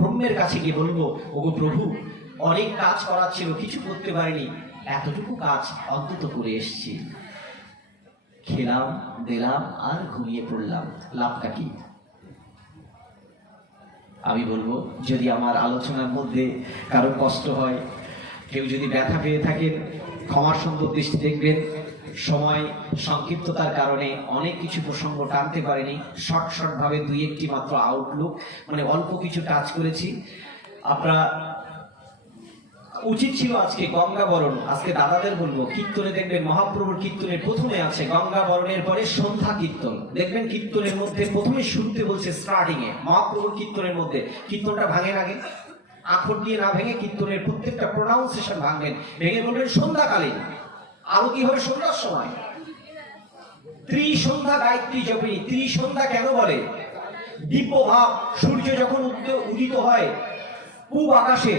ব্রহ্মের কাছে গিয়ে বলবো ওগো প্রভু অনেক কাজ করার ছিল, কিছু করতে পারিনি, এতটুকু কাজ অন্তত করে এসছি। খেলাম, দিলাম আর ঘুমিয়ে পড়লাম, লাভটা কি? আমি বলবো যদি আমার আলোচনার মধ্যে কারো কষ্ট হয়, কেউ যদি ব্যথা পেয়ে থাকেন, ক্ষমার সুন্দর দৃষ্টি দেখবেন। সময় সংক্ষিপ্ততার কারণে অনেক কিছু প্রসঙ্গ টানতে পারিনি, শর্ট ভাবে দুই একটি মাত্র আউটলুক, মানে অল্প কিছু টাচ করেছি। আপনারা উচিত ছিল আজকে গঙ্গা বরণ, আজকে দাদাদের বলবো কীর্তনে দেখবেন মহাপ্রভুর কীর্তনের প্রথমে আছে গঙ্গা বরণের পরে সন্ধ্যা কীর্তন। দেখবেন কীর্তনের মধ্যে প্রথমে শুরুতে বলছে স্টার্টিং এ মহাপ্রভুর কীর্তনের মধ্যে, কীর্তনটা ভাঙেন আগে, আখর দিয়ে না ভেঙে কীর্তনের প্রত্যেকটা প্রোনাউন্সিয়েশন ভাঙবেন, ভেঙে বলবেন সন্ধ্যাকালীন আরতি হবে সন্ধ্যার সময়, ত্রিসন্ধ্যা গায়ত্রী জপিনী। ত্রিসন্ধ্যা কেন বলে? দিব্য ভাব, সূর্য যখন উদিত হয় পূব আকাশে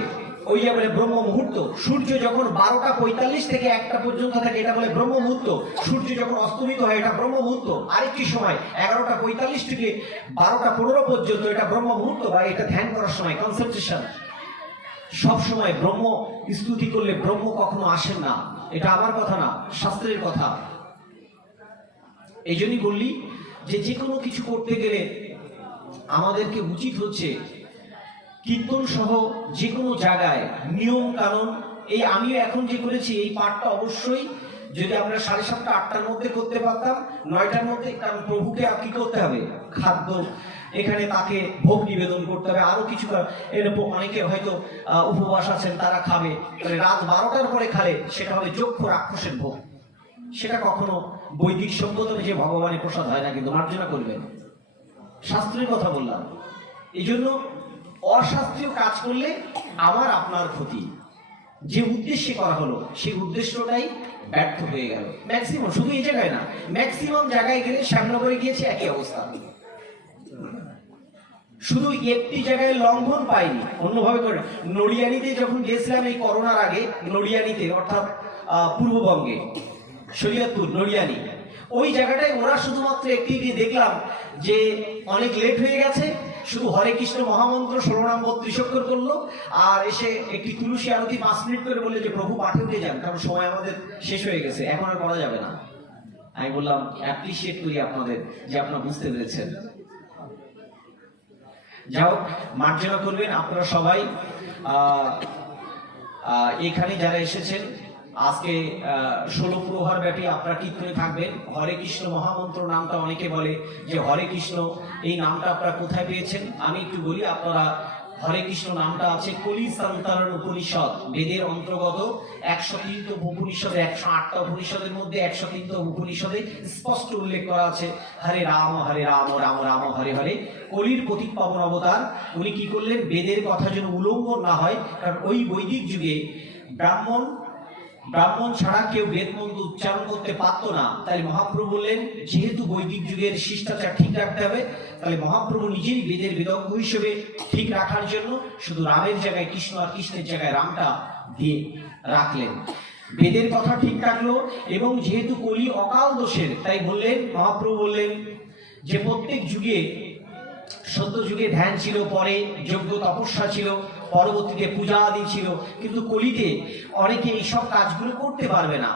ওই যে বলে ব্রহ্ম মুহূর্ত, সূর্য যখন 12:45 থেকে 1টা পর্যন্ত থাকে এটা বলে ব্রহ্ম মুহূর্ত, সূর্য যখন অস্তমিত হয় এটা ব্রহ্ম মুহূর্ত, আরেকটি সময় 11:45 থেকে 12:15 পর্যন্ত এটা ব্রহ্ম মুহূর্ত, বা এটা ধ্যান করার সময় কনসেন্ট্রেশন। সব সময় ব্রহ্ম স্তুতি করলে ব্রহ্ম কখনো আসেন না, এটা আমার কথা না, শাস্ত্রের কথা। এই জন্যই বললি যে কোনো কিছু করতে গেলে আমাদেরকে উচিত হচ্ছে কীর্তন সহ যে কোনো জায়গায় নিয়ম কানুন, এই আমিও এখন যে করেছি এই পাঠটা অবশ্যই যদি আমরা 7:30 8টার মধ্যে করতে পারতাম, 9টার মধ্যে, কারণ প্রভুকে কি করতে হবে? খাদ্য, এখানে তাকে ভোগ নিবেদন করতে হবে, আরো কিছু এরকম অনেকে হয়তো উপবাস আছেন তারা খাবে, রাত 12টার পরে খালে সেটা হবে যক্ষ রাক্ষসের ভোগ, সেটা কখনো বৈদিক সভ্যতা যে ভগবানের প্রসাদ হয় না, কিন্তু মার্জনা করবেন, শাস্ত্রের কথা বললাম। এই জন্য অশাস্ত্রীয় কাজ করলে আমার আপনার ক্ষতি, যে উদ্দেশ্যে করা হলো সেই উদ্দেশ্যটাই ব্যর্থ হয়ে গেল। ম্যাক্সিমাম, শুধু এই জায়গায় না, ম্যাক্সিমাম জায়গায় গেলে শ্যামনগরে গিয়েছে একই অবস্থা, শুধু একটি জায়গায় লঙ্ঘন পাইনি, অন্যভাবে করে নড়িয়ানিতে যখন গেছিলাম এই করোনার আগে, নড়িয়ানিতে অর্থাৎ পূর্ববঙ্গে শরীয়তপুর নড়িয়ানি, ওই জায়গাটায় ওরা শুধুমাত্র একটি দেখলাম যে অনেক লেট হয়ে গেছে, শুধু হরে কৃষ্ণ মহামন্ত্র 16 নম্বর 33 করলো, আর এসে একটি তুলসী আরতি 5 মিনিট করে বললে যে প্রভু পাঠে উঠে যান, কারণ সময় আমাদের শেষ হয়ে গেছে, এখন আর করা যাবে না। আমি বললাম অ্যাপ্রিসিয়েট করি আপনাদের যে আপনারা বুঝতে পেরেছেন। যাও, মার্জনা করবেন আপনারা সবাই। এখানে যারা এসেছেন আজকে 16 প্রহর ব্যাপী আপনারা কীর্তনে থাকবেন। হরে কৃষ্ণ মহামন্ত্র নামটা অনেকে বলে যে হরে কৃষ্ণ, এই নামটা আপনারা কোথায় পেয়েছেন? আমি একটু বলি, আপনারা হরে কৃষ্ণ নামটা আছে কলি সন্তারণ উপনিষদ, বেদের অন্তর্গত 103 উপনিষদে, 108টা উপনিষদের মধ্যে 103 উপনিষদে স্পষ্ট উল্লেখ করা আছে হরে রাম রাম রাম হরে হরে। কলির প্রতীক পাবন অবতার, উনি কি করলেন? বেদের কথা যেন উল্লঙ্ঘন না হয়, কারণ ওই বৈদিক যুগে ব্রাহ্মণ ছাড়া কেউ বেদ মন্ত্র উচ্চারণ করতে পারতো না। তাই মহাপ্রভু বললেন যেহেতু বৈদিক যুগের শিষ্টাচার ঠিক রাখতে হবে, তাহলে মহাপ্রভু নিজেই বেদের বেদজ্ঞ হিসেবে ঠিক রাখার জন্য শুধু রামের জায়গায় কৃষ্ণ আর কৃষ্ণের জায়গায় রামটা দিয়ে রাখলেন, বেদের কথা ঠিক রাখলো। এবং যেহেতু কলি অকাল দোষের, তাই বললেন মহাপ্রভু বললেন যে প্রত্যেক যুগে, সত্য যুগে ধ্যান ছিল, পরে যজ্ঞ তপস্যা ছিল, পরবর্তীতে পূজা আদি ছিল, কিন্তু কলিতে অনেকে এইসব কাজগুলো করতে পারবে না।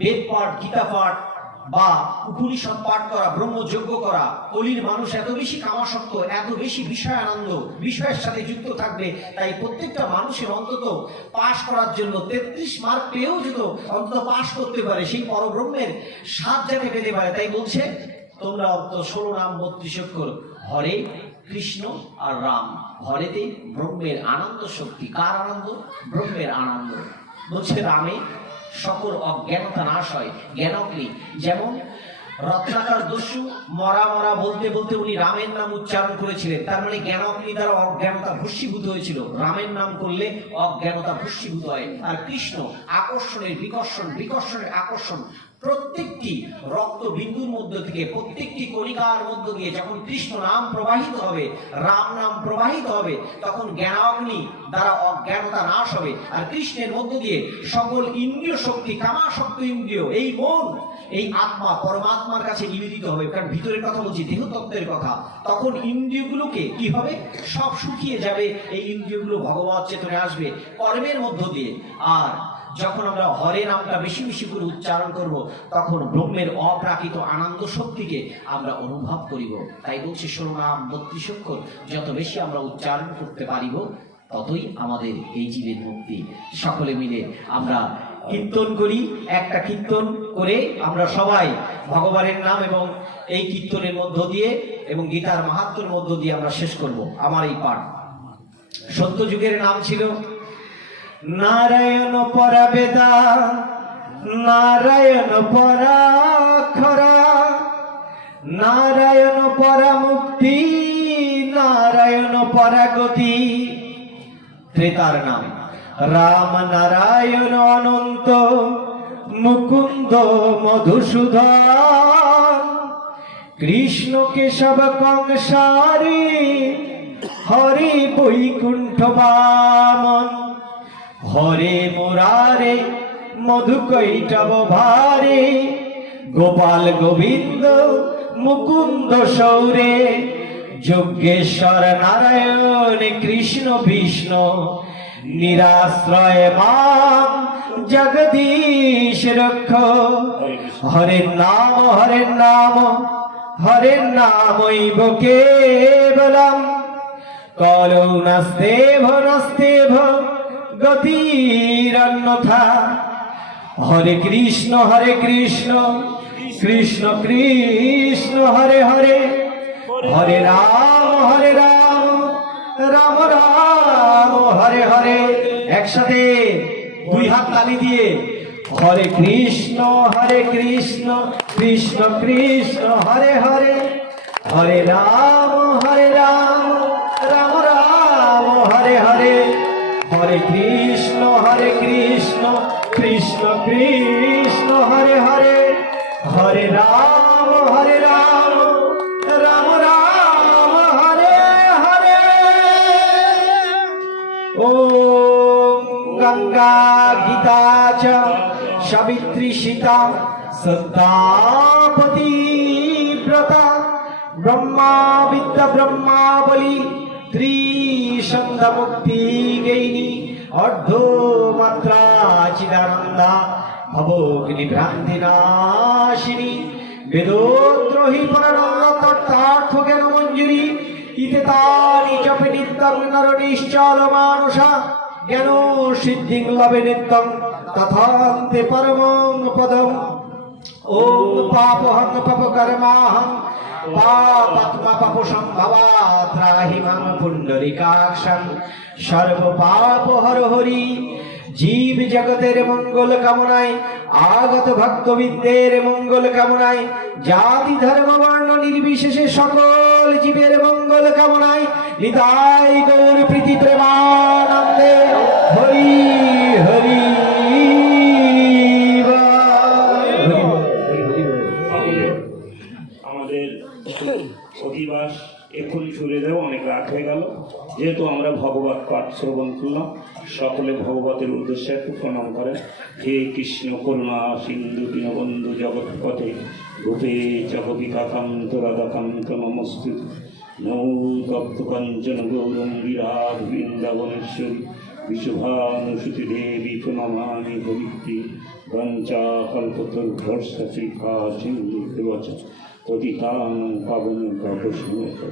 বেদ পাঠ, গীতা পাঠ বা উপনিষদ পাঠ করা, ব্রহ্মযজ্ঞ করা, কলির মানুষ এত বেশি কামাসক্ত, এত বেশি বিষয় আনন্দ, বিষয়ের সাথে যুক্ত থাকবে, তাই প্রত্যেকটা মানুষের অন্তত পাশ করার জন্য 33 মার্ক পেয়েও যদি অন্তত পাশ করতে পারে, সেই পরব্রহ্মের স্বাদ যাতে পেতে পারে, তাই বলছে তোমরা অন্ত 16 নাম 32 অক্ষর, হরে কৃষ্ণ আর রাম। হরেতে ব্রহ্মের আনন্দ শক্তি। কার আনন্দ? ব্রহ্মের আনন্দ। বলছে রামে সকল অজ্ঞানতা নাশ হয়, জ্ঞানগ্নি। যেমন রত্নাকর দস্যু মরা মরা বলতে বলতে উনি রামের নাম উচ্চারণ করেছিলেন, তার মানে জ্ঞানগ্নি দ্বারা অজ্ঞানতা ভস্মীভূত হয়েছিল। রামের নাম করলে অজ্ঞানতা ভস্মীভূত হয়। আর কৃষ্ণ আকর্ষণের বিকর্ষণ, বিকর্ষণের আকর্ষণ। প্রত্যেকটি রক্ত বিন্দুর মধ্য থেকে, প্রত্যেকটি কণিকার মধ্য দিয়ে যখন কৃষ্ণ নাম প্রবাহিত হবে, রাম নাম প্রবাহিত হবে, তখন জ্ঞানাগ্নি দ্বারা অজ্ঞানতা নাশ হবে। আর কৃষ্ণের মধ্য দিয়ে সকল ইন্দ্রিয় শক্তি, কামাসক্ত ইন্দ্রিয়, এই মন, এই আত্মা পরমাত্মার কাছে নিবেদিত হবে। কারণ ভিতরের কথা বলছি, দেহতত্ত্বের কথা। তখন ইন্দ্রিয়গুলোকে কি হবে? সব শুকিয়ে যাবে। এই ইন্দ্রিয়গুলো ভগবত চেতনে আসবে কর্মের মধ্য দিয়ে। আর যখন আমরা হরে নামটা বেশি বেশি করে উচ্চারণ করব, তখন ব্রহ্মের অপ্রাকৃত আনন্দ শক্তিকে আমরা অনুভব করিব। তাই বলছি 16 নাম 32 অক্ষর যত বেশি আমরা উচ্চারণ করতে পারিব, ততই আমাদের এই জীবের মুক্তি। সকলে মিলে আমরা কীর্তন করি। একটা কীর্তন করে আমরা সবাই ভগবানের নাম এবং এই কীর্তনের মধ্য দিয়ে এবং গীতার মাহাত্ম্যের মধ্য দিয়ে আমরা শেষ করব আমার এই পাঠ। সত্যযুগের নাম ছিল নারায়ণ পরাবেদা, নারায়ণ পরাক্ষরা, নারায়ণ পরামুক্তি, নারায়ণ পরাগতি। ত্রেতার নাম রাম নারায়ণ অনন্ত, মুকুন্দ মধুসূদন, কৃষ্ণ কেশব কংসারি, হরি বৈকুণ্ঠ বামন, হরে মুরারে মধুকৈটব ভারে, গোপাল গোবিন্দ মুকুন্দ সৌরে, যজ্ঞেশ্বর নারায়ণ কৃষ্ণ বিষ্ণু, নিরাশ্রয় মাম জগদীশ রক্ষ। হরে নাম হরে নাম, হরে নামৈব কেবলম, কলৌ নাস্তেভ নাস্তেভ গতিরন্যথা। হরে কৃষ্ণ কৃষ্ণ কৃষ্ণ হরে হরে, হরে রাম রাম রাম হরে হরে। একসাথে দুই হাত তালি দিয়ে হরে কৃষ্ণ কৃষ্ণ কৃষ্ণ হরে হরে, হরে রাম রাম রাম হরে হরে, হরে কৃষ্ণ কৃষ্ণ কৃষ্ণ হরে হরে, হরে রাম রাম রাম হরে হরে। ওম গঙ্গা গীতা চ সাবিত্রী সীতা সত্যাপতি ব্রতা, ব্রহ্মা বিদ্যা ব্রহ্মাবলী, ত্রিসন্ধ্যা মুক্তি গেইনী, অর্ধ মাত্রা চিদানন্দা, ভবগ্নি ভ্রান্তি নাশিনী, বেদোদ্রোহী পরানন্দ তত্ত্বার্থ জ্ঞান মঞ্জুরি, ইতে তানি জপে নিত্যং নর নিশ্চল মানুষা, জ্ঞান সিদ্ধিং লবে নিত্যং তথান্তে পরমং পদম। ওম পাপহং পাপকর্মাহং পাপাত্মা পাপ সম্ভবা, ত্রাহি মাং পুণ্ডরিকাক্ষং সর্ব পাপ হর হরি। জীব জগতের মঙ্গল কামনায়, আগত ভক্তবিদদের মঙ্গল কামনায়, জাতি ধর্ম বর্ণ নির্বিশেষে সকল জীবের মঙ্গল কামনায়, নিতাই গৌর প্রীতি প্রেমানন্দে হরি হরি। আমাদের অধিবাস এক্ষুনি সরে দেব, অনেক রাত হয়ে গেল। যেহেতু আমরা ভগবত পাঠ শ্রবণ করলাম, সকলে ভগবতের উদ্দেশ্যে একটু প্রণাম করেন। হে কৃষ্ণ করুণা সিন্ধু দীনবন্ধু জগৎপথে, গোপে জগবিকাকান্ত রাধাকান্ত নমস্তুত। নৌদপ্ত কাঞ্চন গৌরম বিরাট বৃন্দাবনেশ্বরী, বিশুভানুসুতি দেবী প্রণমামি হরিপ্রি। বঞ্চা কল্পতরুর্ভস্য শ্রীকা সিন্ধু দেবচ, পতিতানাং পাবনেভ্যো বৈষ্ণবেভ্যো।